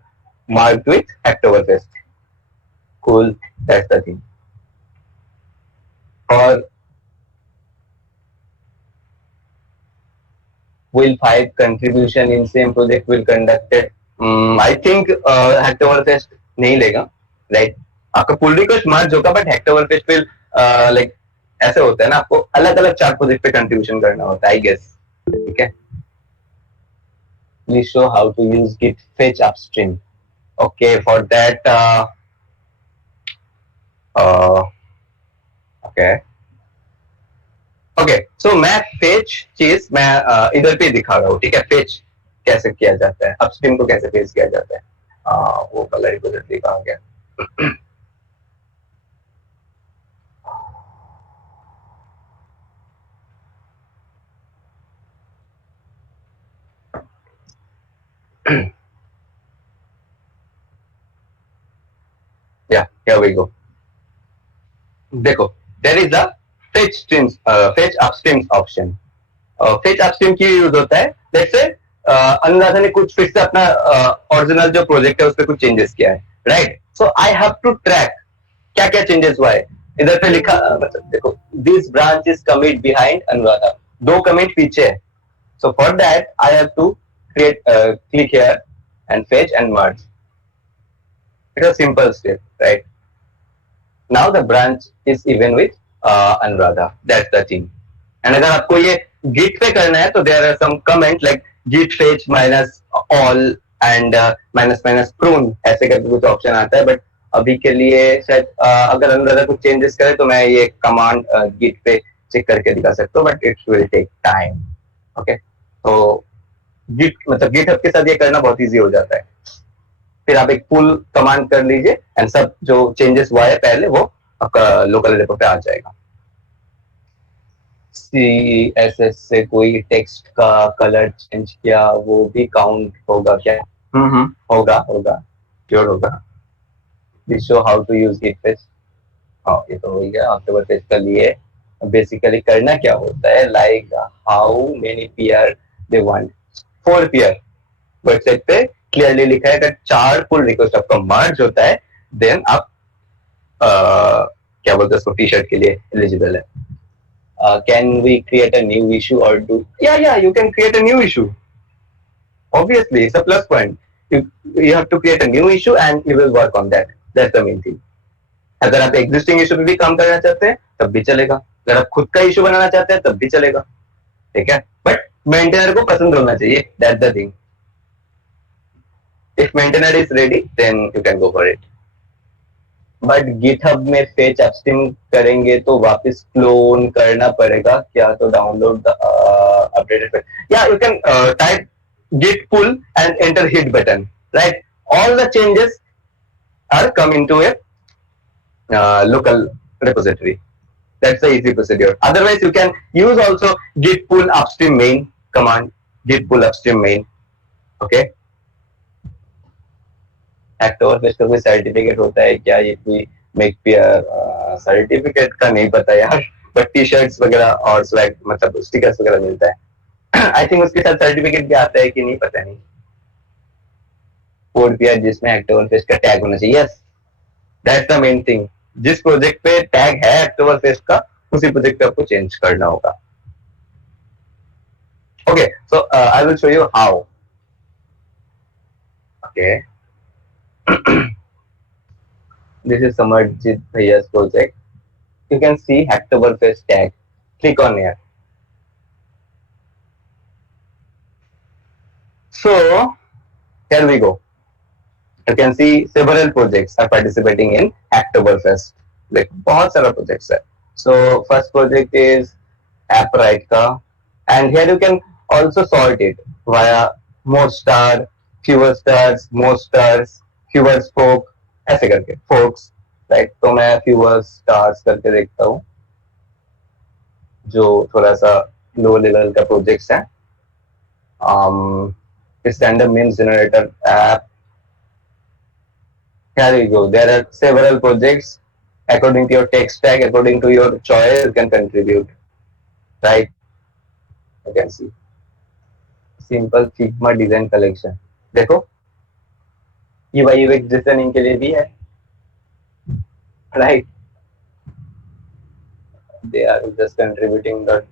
marked with Hacktoberfest. Cool, that's the thing. Or will 5 contribution in same project will conducted? I think Hacktoberfest नहीं लेगा, right? आपका pull request मर्ज होगा, but Hacktoberfest will like ऐसे होता है ना, आपको अलग अलग 4 प्रोजेक्ट पे कंट्रीब्यूशन करना होता है, आई गेस. ठीक है. Please show how to use git fetch upstream. Okay, for that okay, so मैं fetch चीज मैं इधर पे दिखा रहा हूँ. ठीक है, fetch कैसे किया जाता है, upstream को कैसे fetch किया जाता है. वो कलर रिपोजिटरी कहाँ गया? Yeah, here we go. देखो, there is a fetch upstream option. Fetch upstream क्यों यूज होता है? लेट्स से अनुराधा ने कुछ फिर से अपना ओरिजिनल जो प्रोजेक्ट है उस पर कुछ चेंजेस किया है, right? So I have to track क्या क्या चेंजेस हुआ है. इधर पे लिखा मतलब देखो, this branch is commit behind Anuradha, दो कमिट पीछे है. So for that I have to create click here and fetch and merge. It's a simple step, right? Now the branch is even with Anuradha. That's the thing. And अगर आपको ये git पे करना है तो there are some comment like git fetch minus all and minus minus prune ऐसे करके कुछ ऑप्शन आता है. बट अभी के लिए शायद अगर अनुराधा कुछ चेंजेस करे तो मैं ये कमांड git पे चेक करके दिखा सकता हूँ, but it will take time. Okay, तो गिट मतलब गिटहब के साथ ये करना बहुत इजी हो जाता है. फिर आप एक पुल कमांड कर लीजिए एंड सब जो चेंजेस हुआ है पहले वो आपका लोकल रेपो पे आ जाएगा. CSS से कोई टेक्स्ट का कलर चेंज किया वो भी काउंट होगा क्या? होगा होगा, श्योर होगा. Please show how to use git page. हाँ, ये तो हो गया. आफ्टर पेज के लिए बेसिकली करना क्या होता है, like how many PR they want. 4 PR website पे क्लियरली लिखा है. अगर 4 पुल रिक्वेस्ट आपका मर्ज होता है देन आप क्या बोलते हैं उसको, टी शर्ट के लिए एलिजिबल है. Can we create a new issue or do? Yeah, you can create a new issue. Obviously, it's a plus point. You have to create a new issue and you will work on that. That's the main thing. अगर आप existing issue पे भी काम करना चाहते हैं तब भी चलेगा. अगर आप खुद का issue बनाना चाहते हैं तब भी चलेगा. ठीक है, बट मेंटेनर को पसंद होना चाहिए. That's the thing. If maintainer is ready, then you can go for it. But GitHub में फेच अपस्ट्रीम करेंगे तो वापस क्लोन करना पड़ेगा क्या? तो डाउनलोड द अपडेटेड फेच. या you can type git pull and enter hit button, right? All the changes are come into a local repository. That's the easy procedure. Otherwise you can use also git pull upstream main command, git pull upstream main. Okay, Hacktoberfest का कोई सर्टिफिकेट होता है क्या? ये कोई मेकपियर सर्टिफिकेट का नहीं पता यार, बट टी शर्ट्स वगैरह और स्वैग मतलब स्टिकर्स वगैरह मिलता है. आई थिंक उसके साथ सर्टिफिकेट भी आता है कि नहीं पता नहीं. कोड पीआर जिसमें एक्टोवर पेज का टैग होना चाहिए. Yes, that's the main thing. जिस प्रोजेक्ट पे टैग है एक्टोवर पेज का उसी प्रोजेक्ट पे आपको चेंज करना होगा. ओके, सो I will show you how. Okay, this is Samarjit Bhaiya's project. You can see Hacktoberfest tag. Click on here. So here we go. You can see several projects are participating in Hacktoberfest. Like बहुत सारा projects है. So first project is AppWrite का, and here you can also sort it via more star, fewer stars, more stars, fewer folk, ऐसे करके folks, right? तो मैं fewer stars करके देखता हूँ जो थोड़ा सा लो लेवल का प्रोजेक्ट्स है. Standard memes generator app. Here we go. There are several projects according to your tech stack, according to your choice, you can contribute, right? You can see simple Figma design collection. देखो UI UX designing के लिए भी है, right? They are just contributing the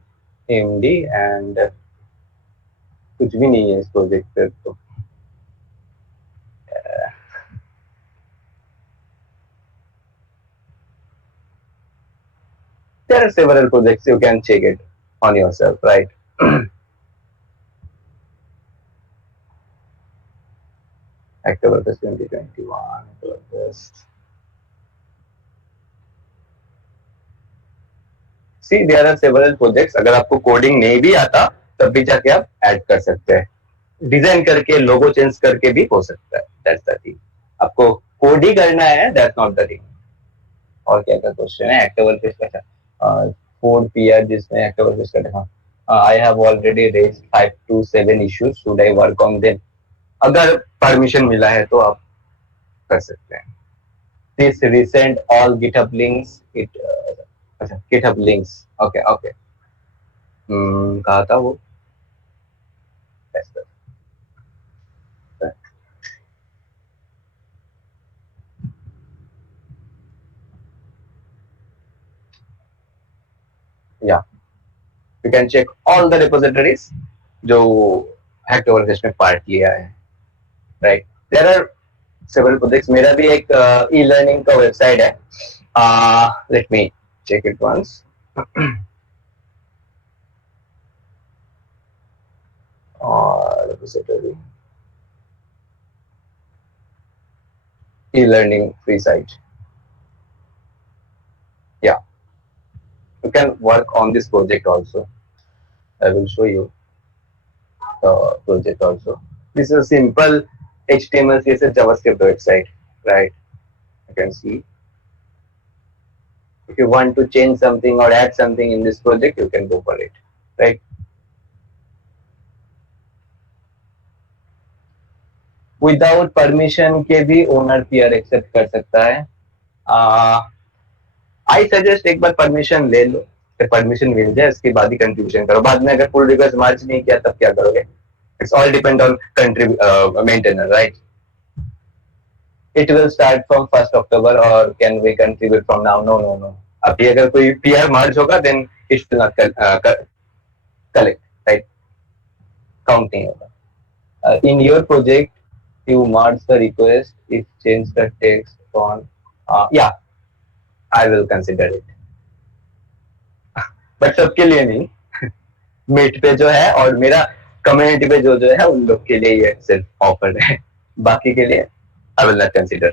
MD and कुछ भी नहीं है इस प्रोजेक्ट पे. तो there are several projects, you can check it on yourself, right? Hacktoberfest 2021, Hacktoberfest. See, there are several projects. अगर आपको कोडिंग नहीं भी आता तब भी जाके आप ऐड कर सकते हैं. डिजाइन करके लोगो चेंज करके भी हो सकता है. That's the thing. आपको कोड ही करना है, दैट्स नॉट द थिंग. और क्या का क्वेश्चन है Hacktoberfest का? 4 पीआर जिसमें Hacktoberfest का. I have already raised 5 to 7 issues. Should I work on them? अगर परमिशन मिला है तो आप कर सकते हैं. This recent all GitHub links अच्छा GitHub links. Okay okay. कहा था वो. Yeah, you can check all the repositories जो Hacktoberfest में पार्ट लिया है. Right. There are several projects. मेरा भी एक e-learning का वेबसाइट है. Let me check it once. Repository. E-learning free site. Yeah, you can work on this project also. I will show you the project also. This is a simple HTML, CSS, JavaScript website, right? You can see. If you want to change something or add something in this project, you can go for it, right? Without permission के भी owner peer accept कर सकता है. I suggest एक बार permission ले लो. परमिशन मिल जाए उसके बाद ही कंट्रीब्यूशन करो. बाद में अगर पुल रिक्वेस्ट मार्च नहीं किया तब क्या करोगे? It's all depend on maintainer, right? It will start from 1st October or can we contribute from now? No. अभी अगर कोई PR मार्च होगा then it will not collect, right? Count नहीं होगा. In your project, you march the request if change the text on. Yeah, I will consider it. But सबके लिए नहीं. मीट पे जो है और मेरा कम्युनिटी पे जो है उन लोग के लिए ये सिर्फ ऑफर है. बाकी के लिए I will not consider.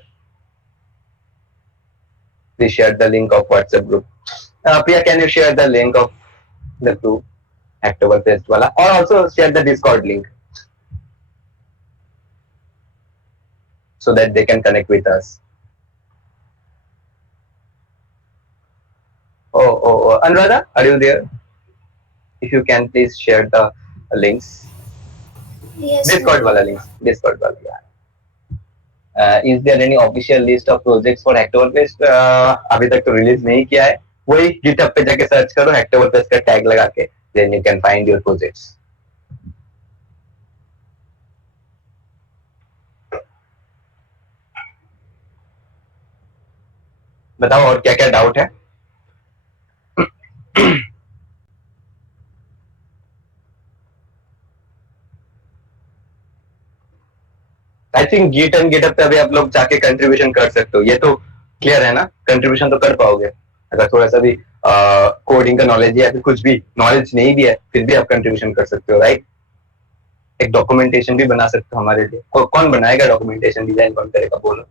Please share the link of WhatsApp group. Priya, can you share the link of the group Hacktoberfest वाला और also share the Discord link so that they can connect with us. Oh, Anuradha, are you there? If you can, please share the links. Yes. Discord wala links. Discord wala. Yeah. Is there any official list of projects for Hacktoberfest? अभी तक तो रिलीज नहीं किया है. वही GitHub पे जाके सर्च करो Hacktoberfest का टैग लगा के, then you can find your projects. बताओ और क्या क्या डाउट है? I think git and GitHub पे अभी आप लोग जाके कंट्रीब्यूशन कर सकते हो. ये तो क्लियर है ना? कंट्रीब्यूशन तो कर पाओगे. अगर थोड़ा सा भी कोडिंग का नॉलेज या फिर कुछ भी नॉलेज नहीं भी है फिर भी आप कंट्रीब्यूशन कर सकते हो, राइट? एक डॉक्यूमेंटेशन भी बना सकते हो हमारे लिए. कौन बनाएगा डॉक्यूमेंटेशन? डिजाइन कौन करेगा? बोलो.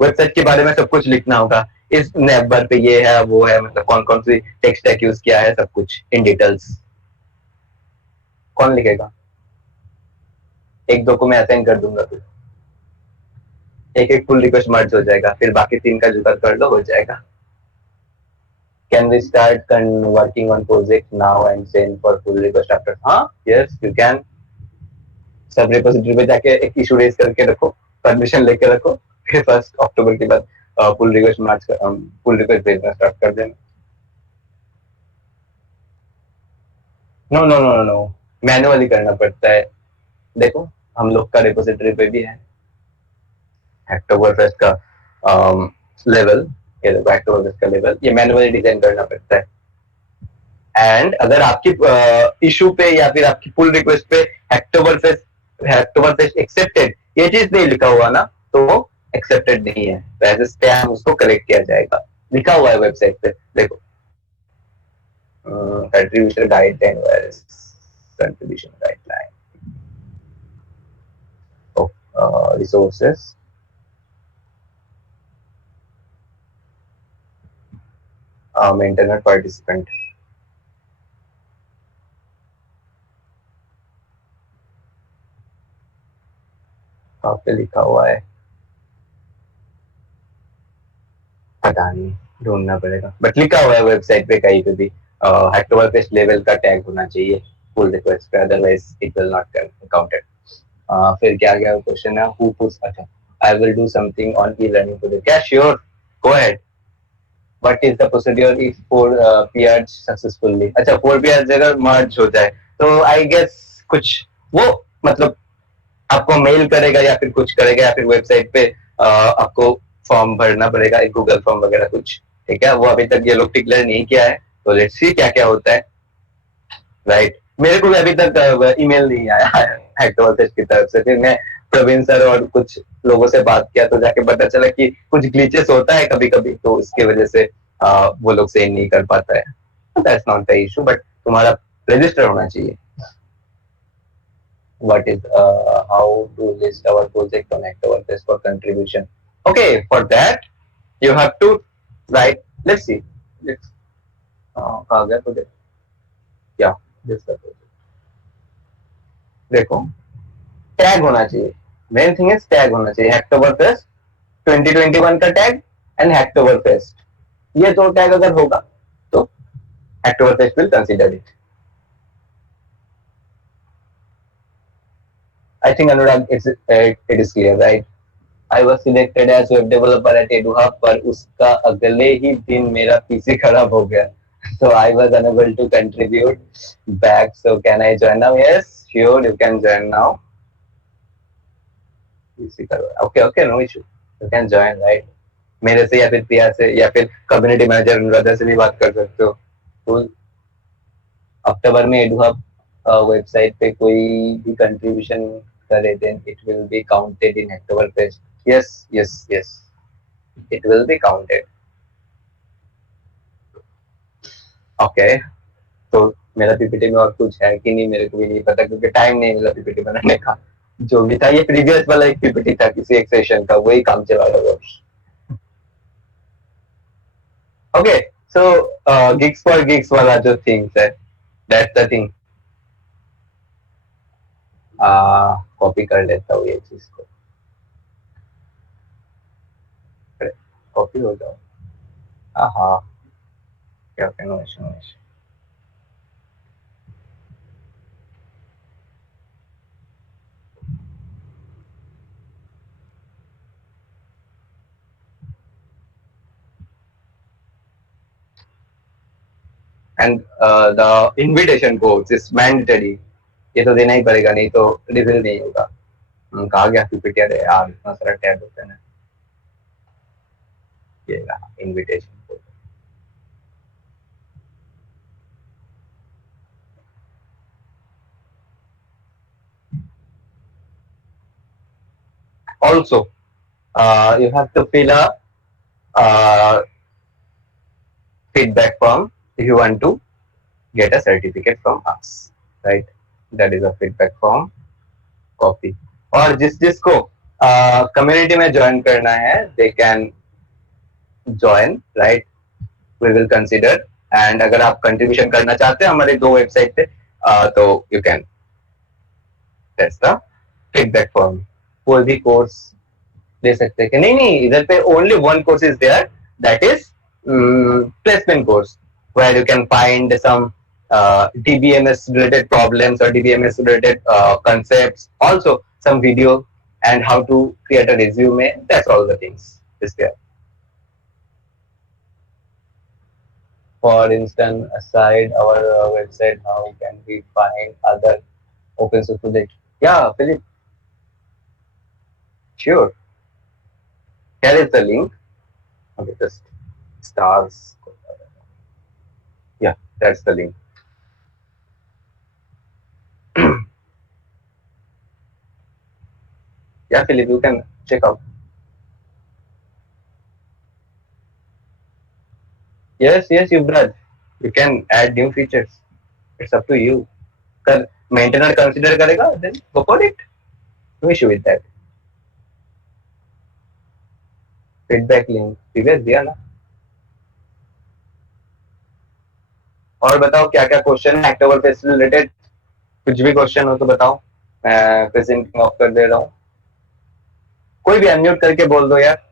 वेबसाइट के बारे में सब कुछ लिखना होगा. इस नेवर पे ये है वो है, मतलब कौन कौन सी टेक्स्ट स्टैक यूज किया है, सब कुछ इन डिटेल्स. कौन लिखेगा? एक दो को मैं असाइन कर दूंगा. फिर एक पुल रिक्वेस्ट मर्ज हो जाएगा. फिर बाकी 3 का जुगाड़ कर लो, हो जाएगा. Can we start working on project now and send for pull request after? हाँ, yes, you can. सब रिपोजिटरी पे जाके एक इशू रेज करके रखो, परमिशन लेके रखो. फिर 1 अक्टूबर के बाद पुल रिक्वेस्ट भेजना स्टार्ट कर देना. नो, मैनुअली करना पड़ता है. देखो हम लोग का रिपोजिटरी पे भी है Hacktoberfest का लेवल. ये देखो Hacktoberfest का लेवल, ये मैनुअली डिजाइन करना पड़ता है. एंड अगर आपकी इशू पे या फिर आपकी पुल रिक्वेस्ट पे Hacktoberfest एक्सेप्टेड ये चीज नहीं लिखा हुआ ना, तो वो एक्सेप्टेड नहीं है. तो एज ए स्पैम उसको करेक्ट किया जाएगा. लिखा हुआ है वेबसाइट पे, देखो. Contribution guideline, contribution guideline, resources. Maintainer participant. कहाँ पे लिखा हुआ है पता नहीं, ढूंढना पड़ेगा. बट लिखा हुआ है वेबसाइट पे कहीं पे भी. Hacktoberfest लेवल का टैग होना चाहिए पुल रिक्वेस्ट पे, otherwise it will not counted. फिर क्या गया क्वेश्चन है, हु पुट्स, अच्छा, I will do something on e learning project, क्या sure, go ahead, what is the procedure if 4 PR successfully, अच्छा 4 पीआर अगर मर्ज हो जाए तो आई गेस कुछ वो मतलब आपको मेल करेगा या फिर कुछ करेगा या फिर वेबसाइट पे आपको फॉर्म भरना पड़ेगा, एक गूगल फॉर्म वगैरह कुछ, ठीक है, वो अभी तक ये लोग डिक्लेयर नहीं किया है, तो लेट्स सी क्या क्या होता है, राइट। मेरे को भी अभी तक ईमेल नहीं आया है हैक्टोवर्सेस की तरफ से, फिर मैं प्रवीण सर और कुछ लोगों से बात किया तो जाके पता चला कि कुछ ग्लिचेस होता है कभी कभी, तो इसकी वजह से वो लोग सेंड नहीं कर पाता है, that's not the issue, but तुम्हारा रजिस्टर होना चाहिए। What is how to list our project on Hacktoberfest for contribution? Okay, for that you have to write. Let's see. Let's कहाँ गया project? Yeah, this is the project. देखो टैग होना चाहिए, main thing is tag होना चाहिए, हैक्टोबरफेस्ट 2021 का tag and हैक्टोबरफेस्ट, ये दो टैग अगर होगा तो Hacktoberfest will consider it. I think Anurag, it is clear, right? I was selected as web developer at EduHub, पर उसका अगले ही दिन मेरा पीसी खराब हो गया, so I was unable to contribute back. So can I join now? Yes, sure, you can join now. PC करवा, okay, okay, no issue, you can join, right? मेरे से या फिर प्रिया से या फिर कम्युनिटी मैनेजर अनुराधा से भी बात कर सकते हो। तो अक्टूबर में EduHub वेबसाइट पे कोई भी कंट्रीब्यूशन करे, then it will be counted in Hacktoberfest. Yes, yes, yes, it will be counted. Okay, तो मेरा पीपीटी में और कुछ है कि नहीं मेरे को भी नहीं पता, क्योंकि टाइम नहीं मिला पीपीटी बनाने का, जो भी था ये प्रीवियस वाला एक पीपीटी था किसी एक सेशन का, वही काम चला रहा था। ओके, सो गिग्स फॉर गिग्स वाला जो थिंग्स है, दैट्स द थिंग, कॉपी कर लेता हूँ ये चीज को, कॉपी हो जाओ, हाँ, क्या no issue, no issue. And the invitation codes is mandatory, ये तो देना ही पड़ेगा, नहीं तो रिवील नहीं होगा। कहा गया पीपीटी, अरे यार इतना सारा टैब होता है ना, ये रहा invitation code. Also, you have to fill a feedback form if you want to get a certificate from us, right? That is a feedback form, copy. और जिस जिसको कम्युनिटी में ज्वाइन करना है, they can join, right, we will consider, and अगर आप कंट्रीब्यूशन करना चाहते हैं हमारे 2 वेबसाइट पे, तो you can, that's the feedback form. कोई भी कोर्स दे सकते हैं कि नहीं नहीं, इधर पे only one course is there, that is placement course, where you can find some DBMS related problems or DBMS related concepts, also some video and how to create a resume, that's all the things is there. For instance, aside our website, how can we find other open source projects? Yeah, Philip, sure, here is the link. Okay, just stars, yeah, that's the link. Yeah, Philip, you can check out. Yes, yes, Yuvraj, you can add new features, it's up to you. कर maintainer consider करेगा, then go for it, no issue with that. Feedback link previous दिया ना। और बताओ क्या क्या क्वेश्चन है Hacktoberfest से रिलेटेड, कुछ भी क्वेश्चन हो तो बताओ, मैं प्रेजेंटिंग ऑफ कर दे रहा हूँ, कोई भी अनम्यूट करके बोल दो यार।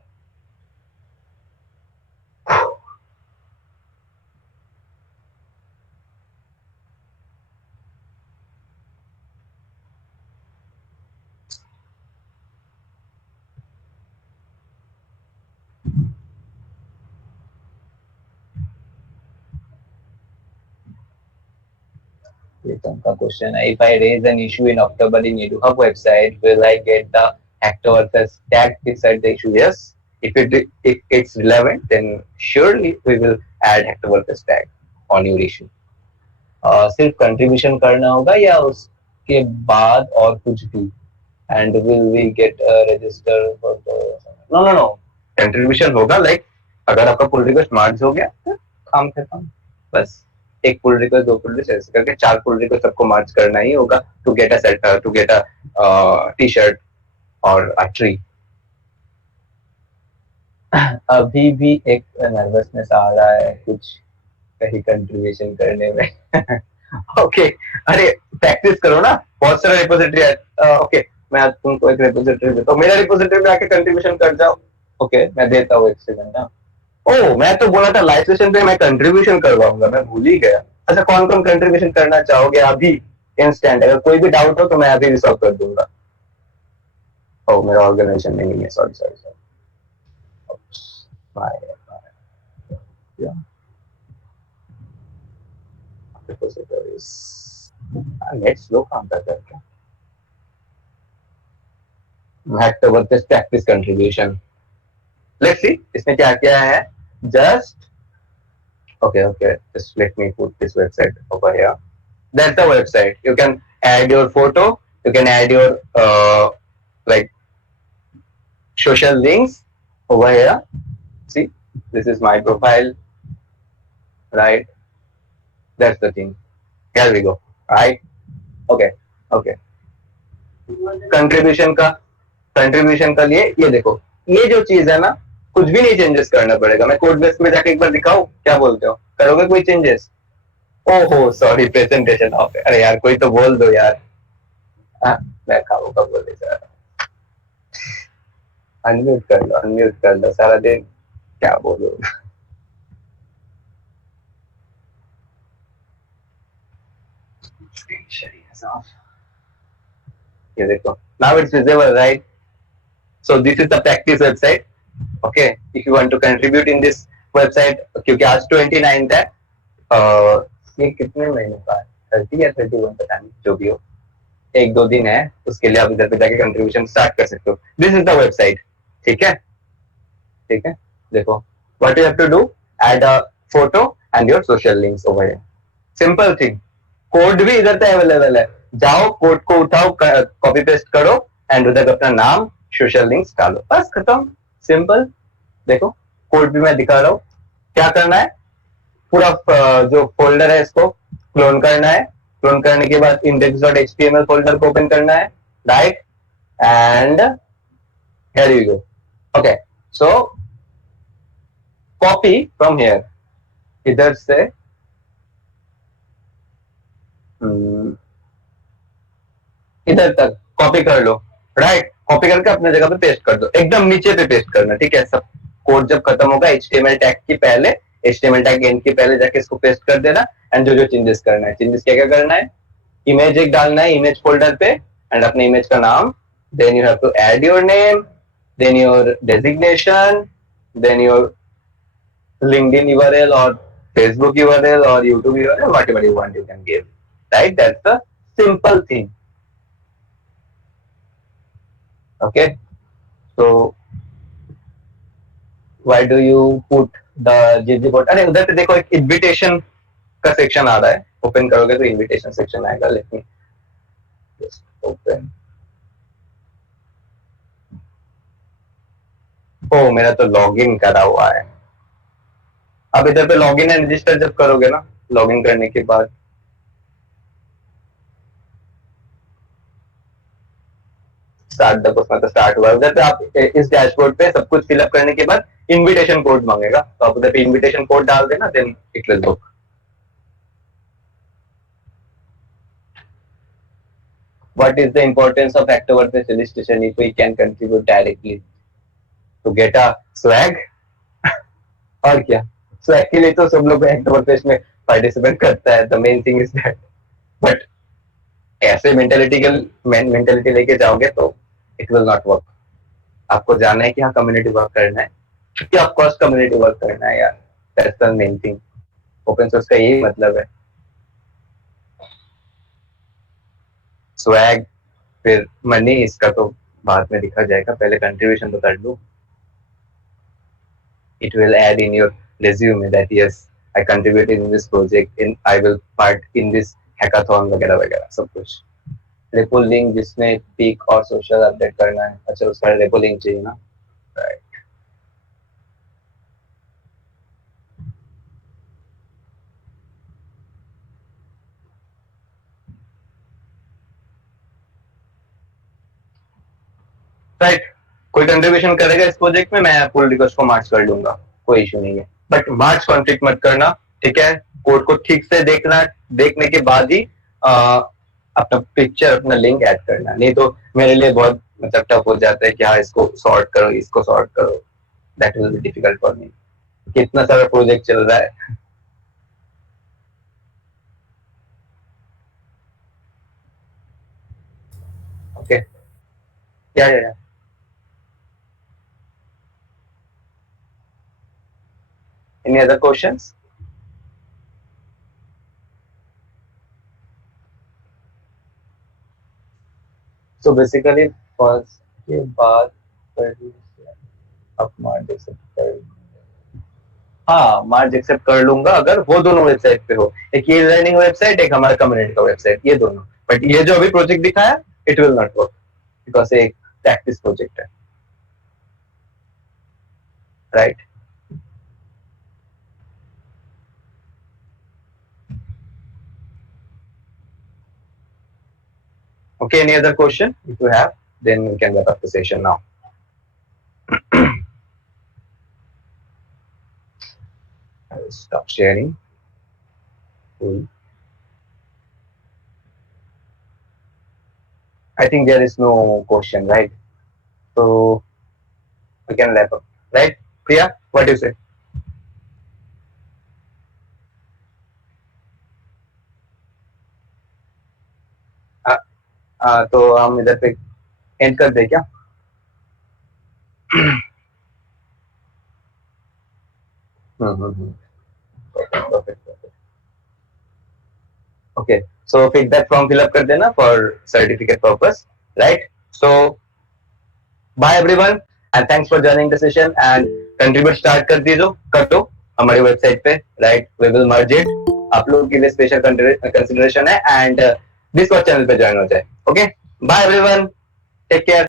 Pritam ka question है, if I raise an issue in October in EduHub website, will I get the Hacktoberfest tag beside the issue? Yes. If it's relevant, then surely we will add Hacktoberfest tag on your issue. सिर्फ कंट्रीब्यूशन करना होगा या उसके बाद और कुछ भी? And will we get a register for the... No. Contribution होगा, लाइक अगर आपका पुल रिक्वेस्ट मार्च हो गया तो काम खत्म. बस एक पुल रिक्वेस्ट, दो पुल रिक्वेस्ट ऐसे करके 4 पुल रिक्वेस्ट सबको मार्च करना ही होगा to get a set, to get a T shirt और अ ट्री. अभी भी एक नर्वसनेस आ रहा है कुछ कहीं कंट्रीब्यूशन करने में. ओके अरे प्रैक्टिस करो ना, बहुत सारा रिपोजिटरी है. ओके मैं आज तुमको एक रिपोजिटरी देता हूँ, मेरा रिपोजिटरी में आके कंट्रीब्यूशन कर जाओ. ओके मैं देता हूँ, एक सेकंड ना. ओह मैं तो बोला था लाइव सेशन पे मैं कंट्रीब्यूशन करवाऊंगा, मैं भूल ही गया. अच्छा कौन कौन कंट्रीब्यूशन करना चाहोगे अभी इंस्टेंट? अगर कोई भी डाउट हो तो मैं अभी रिसॉल्व कर दूंगा. ओह मेरा ऑर्गेनाइजेशन नहीं है, सॉरी. नेट स्लो काम करता है क्या? Hacktoberfest practice contribution. Let's see इसने क्या किया है. Just okay. Just let me put this website over here. That's the website. You can add your photo. You can add your like social links over here. See, this is my profile. Right. That's the thing. Here we go. Right. Okay. Contribution का लिए ये देखो, ये जो चीज है ना, कुछ भी नहीं चेंजेस करना पड़ेगा. मैं कोड बेस में जाके एक बार दिखाऊं, क्या बोलते हो, करोगे कोई चेंजेस? ओहो सॉरी प्रेजेंटेशन ऑफ. अरे यार कोई तो बोल दो यार. मैं खाऊंगा बोले सर. अनम्यूट कर लो सारा दिन, क्या बोलो. ये देखो, now it's visible, right? So this is the practice website. Okay, if you want to contribute in this website, क्योंकि आज 29th है, ये कितने महीने का है, 30 या 31 पता नहीं, जो भी हो, 1-2 दिन है, उसके लिए आप इधर पे जाके कंट्रीब्यूशन स्टार्ट कर सकते हो. This is the website. ठीक है देखो, what you have to do, add a photo and your social links over here. Simple thing. Code भी इधर पे अवेलेबल है, जाओ कोड को उठाओ, कॉपी पेस्ट करो एंड उधर अपना नाम, सोशल लिंक्स डालो, बस खत्म. सिंपल. देखो कोड भी मैं दिखा रहा हूँ. क्या करना है, पूरा जो फोल्डर है इसको क्लोन करना है. क्लोन करने के बाद index.html फोल्डर को ओपन करना है, right, and here you go. Okay, so copy from here, इधर से इधर तक कॉपी कर लो, राइट. कॉपी करके अपने जगह पे पेस्ट कर दो, एकदम नीचे पे पेस्ट करना. ठीक है, सब कोड जब खत्म होगा HTML टैग की पहले, HTML टैग एंड के पहले जाके इसको पेस्ट कर देना. एंड जो चेंजेस करना है, चेंजेस क्या करना है, इमेज एक डालना है इमेज फोल्डर पे एंड अपने इमेज का नाम, then you have to add your name, then your designation, then your LinkedIn URL or Facebook URL or YouTube URL, whatever you want you can give, right? That's the simple thing. Okay, so why do you put the JJ bot? अरे उधर पे देखो एक invitation का सेक्शन आ रहा है, ओपन करोगे तो invitation सेक्शन आएगा. Let me just open. ओ मेरा तो लॉगिन करा हुआ है. अब इधर पे लॉगिन एंड रजिस्टर जब करोगे ना, लॉगिन करने के बाद स्टार्ट द कोर्स मतलब स्टार्ट हुआ. उधर पे आप इस डैशबोर्ड पे सब कुछ फिलअप करने के बाद इनविटेशन कोड मांगेगा, तो आप उधर पे इनविटेशन कोड डाल देना, then it will work. What is the importance of Hacktoberfest registration if we can contribute directly to get a swag? और क्या, स्वैग के लिए तो सब लोग Hacktoberfest में पार्टिसिपेट करता है. The main thing is that. But ऐसे मेंटेलिटी लेके जाओगे तो इट विल नॉट वर्क. आपको जानना है कि हाँ कम्युनिटी वर्क करना है, क्योंकि ऑफ कोर्स कम्युनिटी वर्क करना है यार. That's the main thing. Open source का यही मतलब है. स्वैग, फिर मनी, इसका तो बाद में लिखा जाएगा, पहले कंट्रीब्यूशन तो कर लूं. It will add in your resume that yes, I contributed in this project, in I will part in this hackathon वगैरह वगैरह सब कुछ. रेपो लिंक जिसमें पीक और सोशल अपडेट करना है, अच्छा उसका रेपो लिंक चाहिए ना. राइट. राइट. कोई कंट्रीब्यूशन करेगा इस प्रोजेक्ट में, मैं पुल रिक्वेस्ट को मार्च कर लूंगा, कोई इशू नहीं है. बट मार्च कॉन्फ्लिक्ट मत करना, ठीक है. कोड को ठीक से देखना, देखने के बाद ही अपना पिक्चर, अपना लिंक ऐड करना, नहीं तो मेरे लिए बहुत मतलब टफ हो जाता है कि हाँ इसको सॉर्ट करो, इसको सॉर्ट करो. That will be difficult for me. कितना सारा प्रोजेक्ट चल रहा है. ओके. या Any other questions? So basically first के बाद अब मार्च एक्सेप्ट कर, हाँ मार्च एक्सेप्ट कर लूंगा अगर वो दोनों वेबसाइट पे हो. एक ये लर्निंग वेबसाइट, एक हमारा कम्युनिटी का वेबसाइट, ये दोनों. बट ये जो अभी प्रोजेक्ट दिखाया, it will not work because एक प्रैक्टिस प्रोजेक्ट है. Right. Okay, any other question? If you have, then we can wrap up the session now. I will stop sharing. Cool. I think there is no question, right? So we can wrap up, right? Priya, what do you say? तो हम इधर पे एंड कर दे क्या? Okay, so feedback form fill up कर देना for certificate purpose, right? So bye everyone and thanks for joining the session and contribute start कर दो हमारी वेबसाइट पे, right? We will merge it. आप लोगों के लिए स्पेशल कंसिडरेशन है एंड डिस्कॉर्ड चैनल पे ज्वाइन हो जाए. Okay, bye everyone, take care.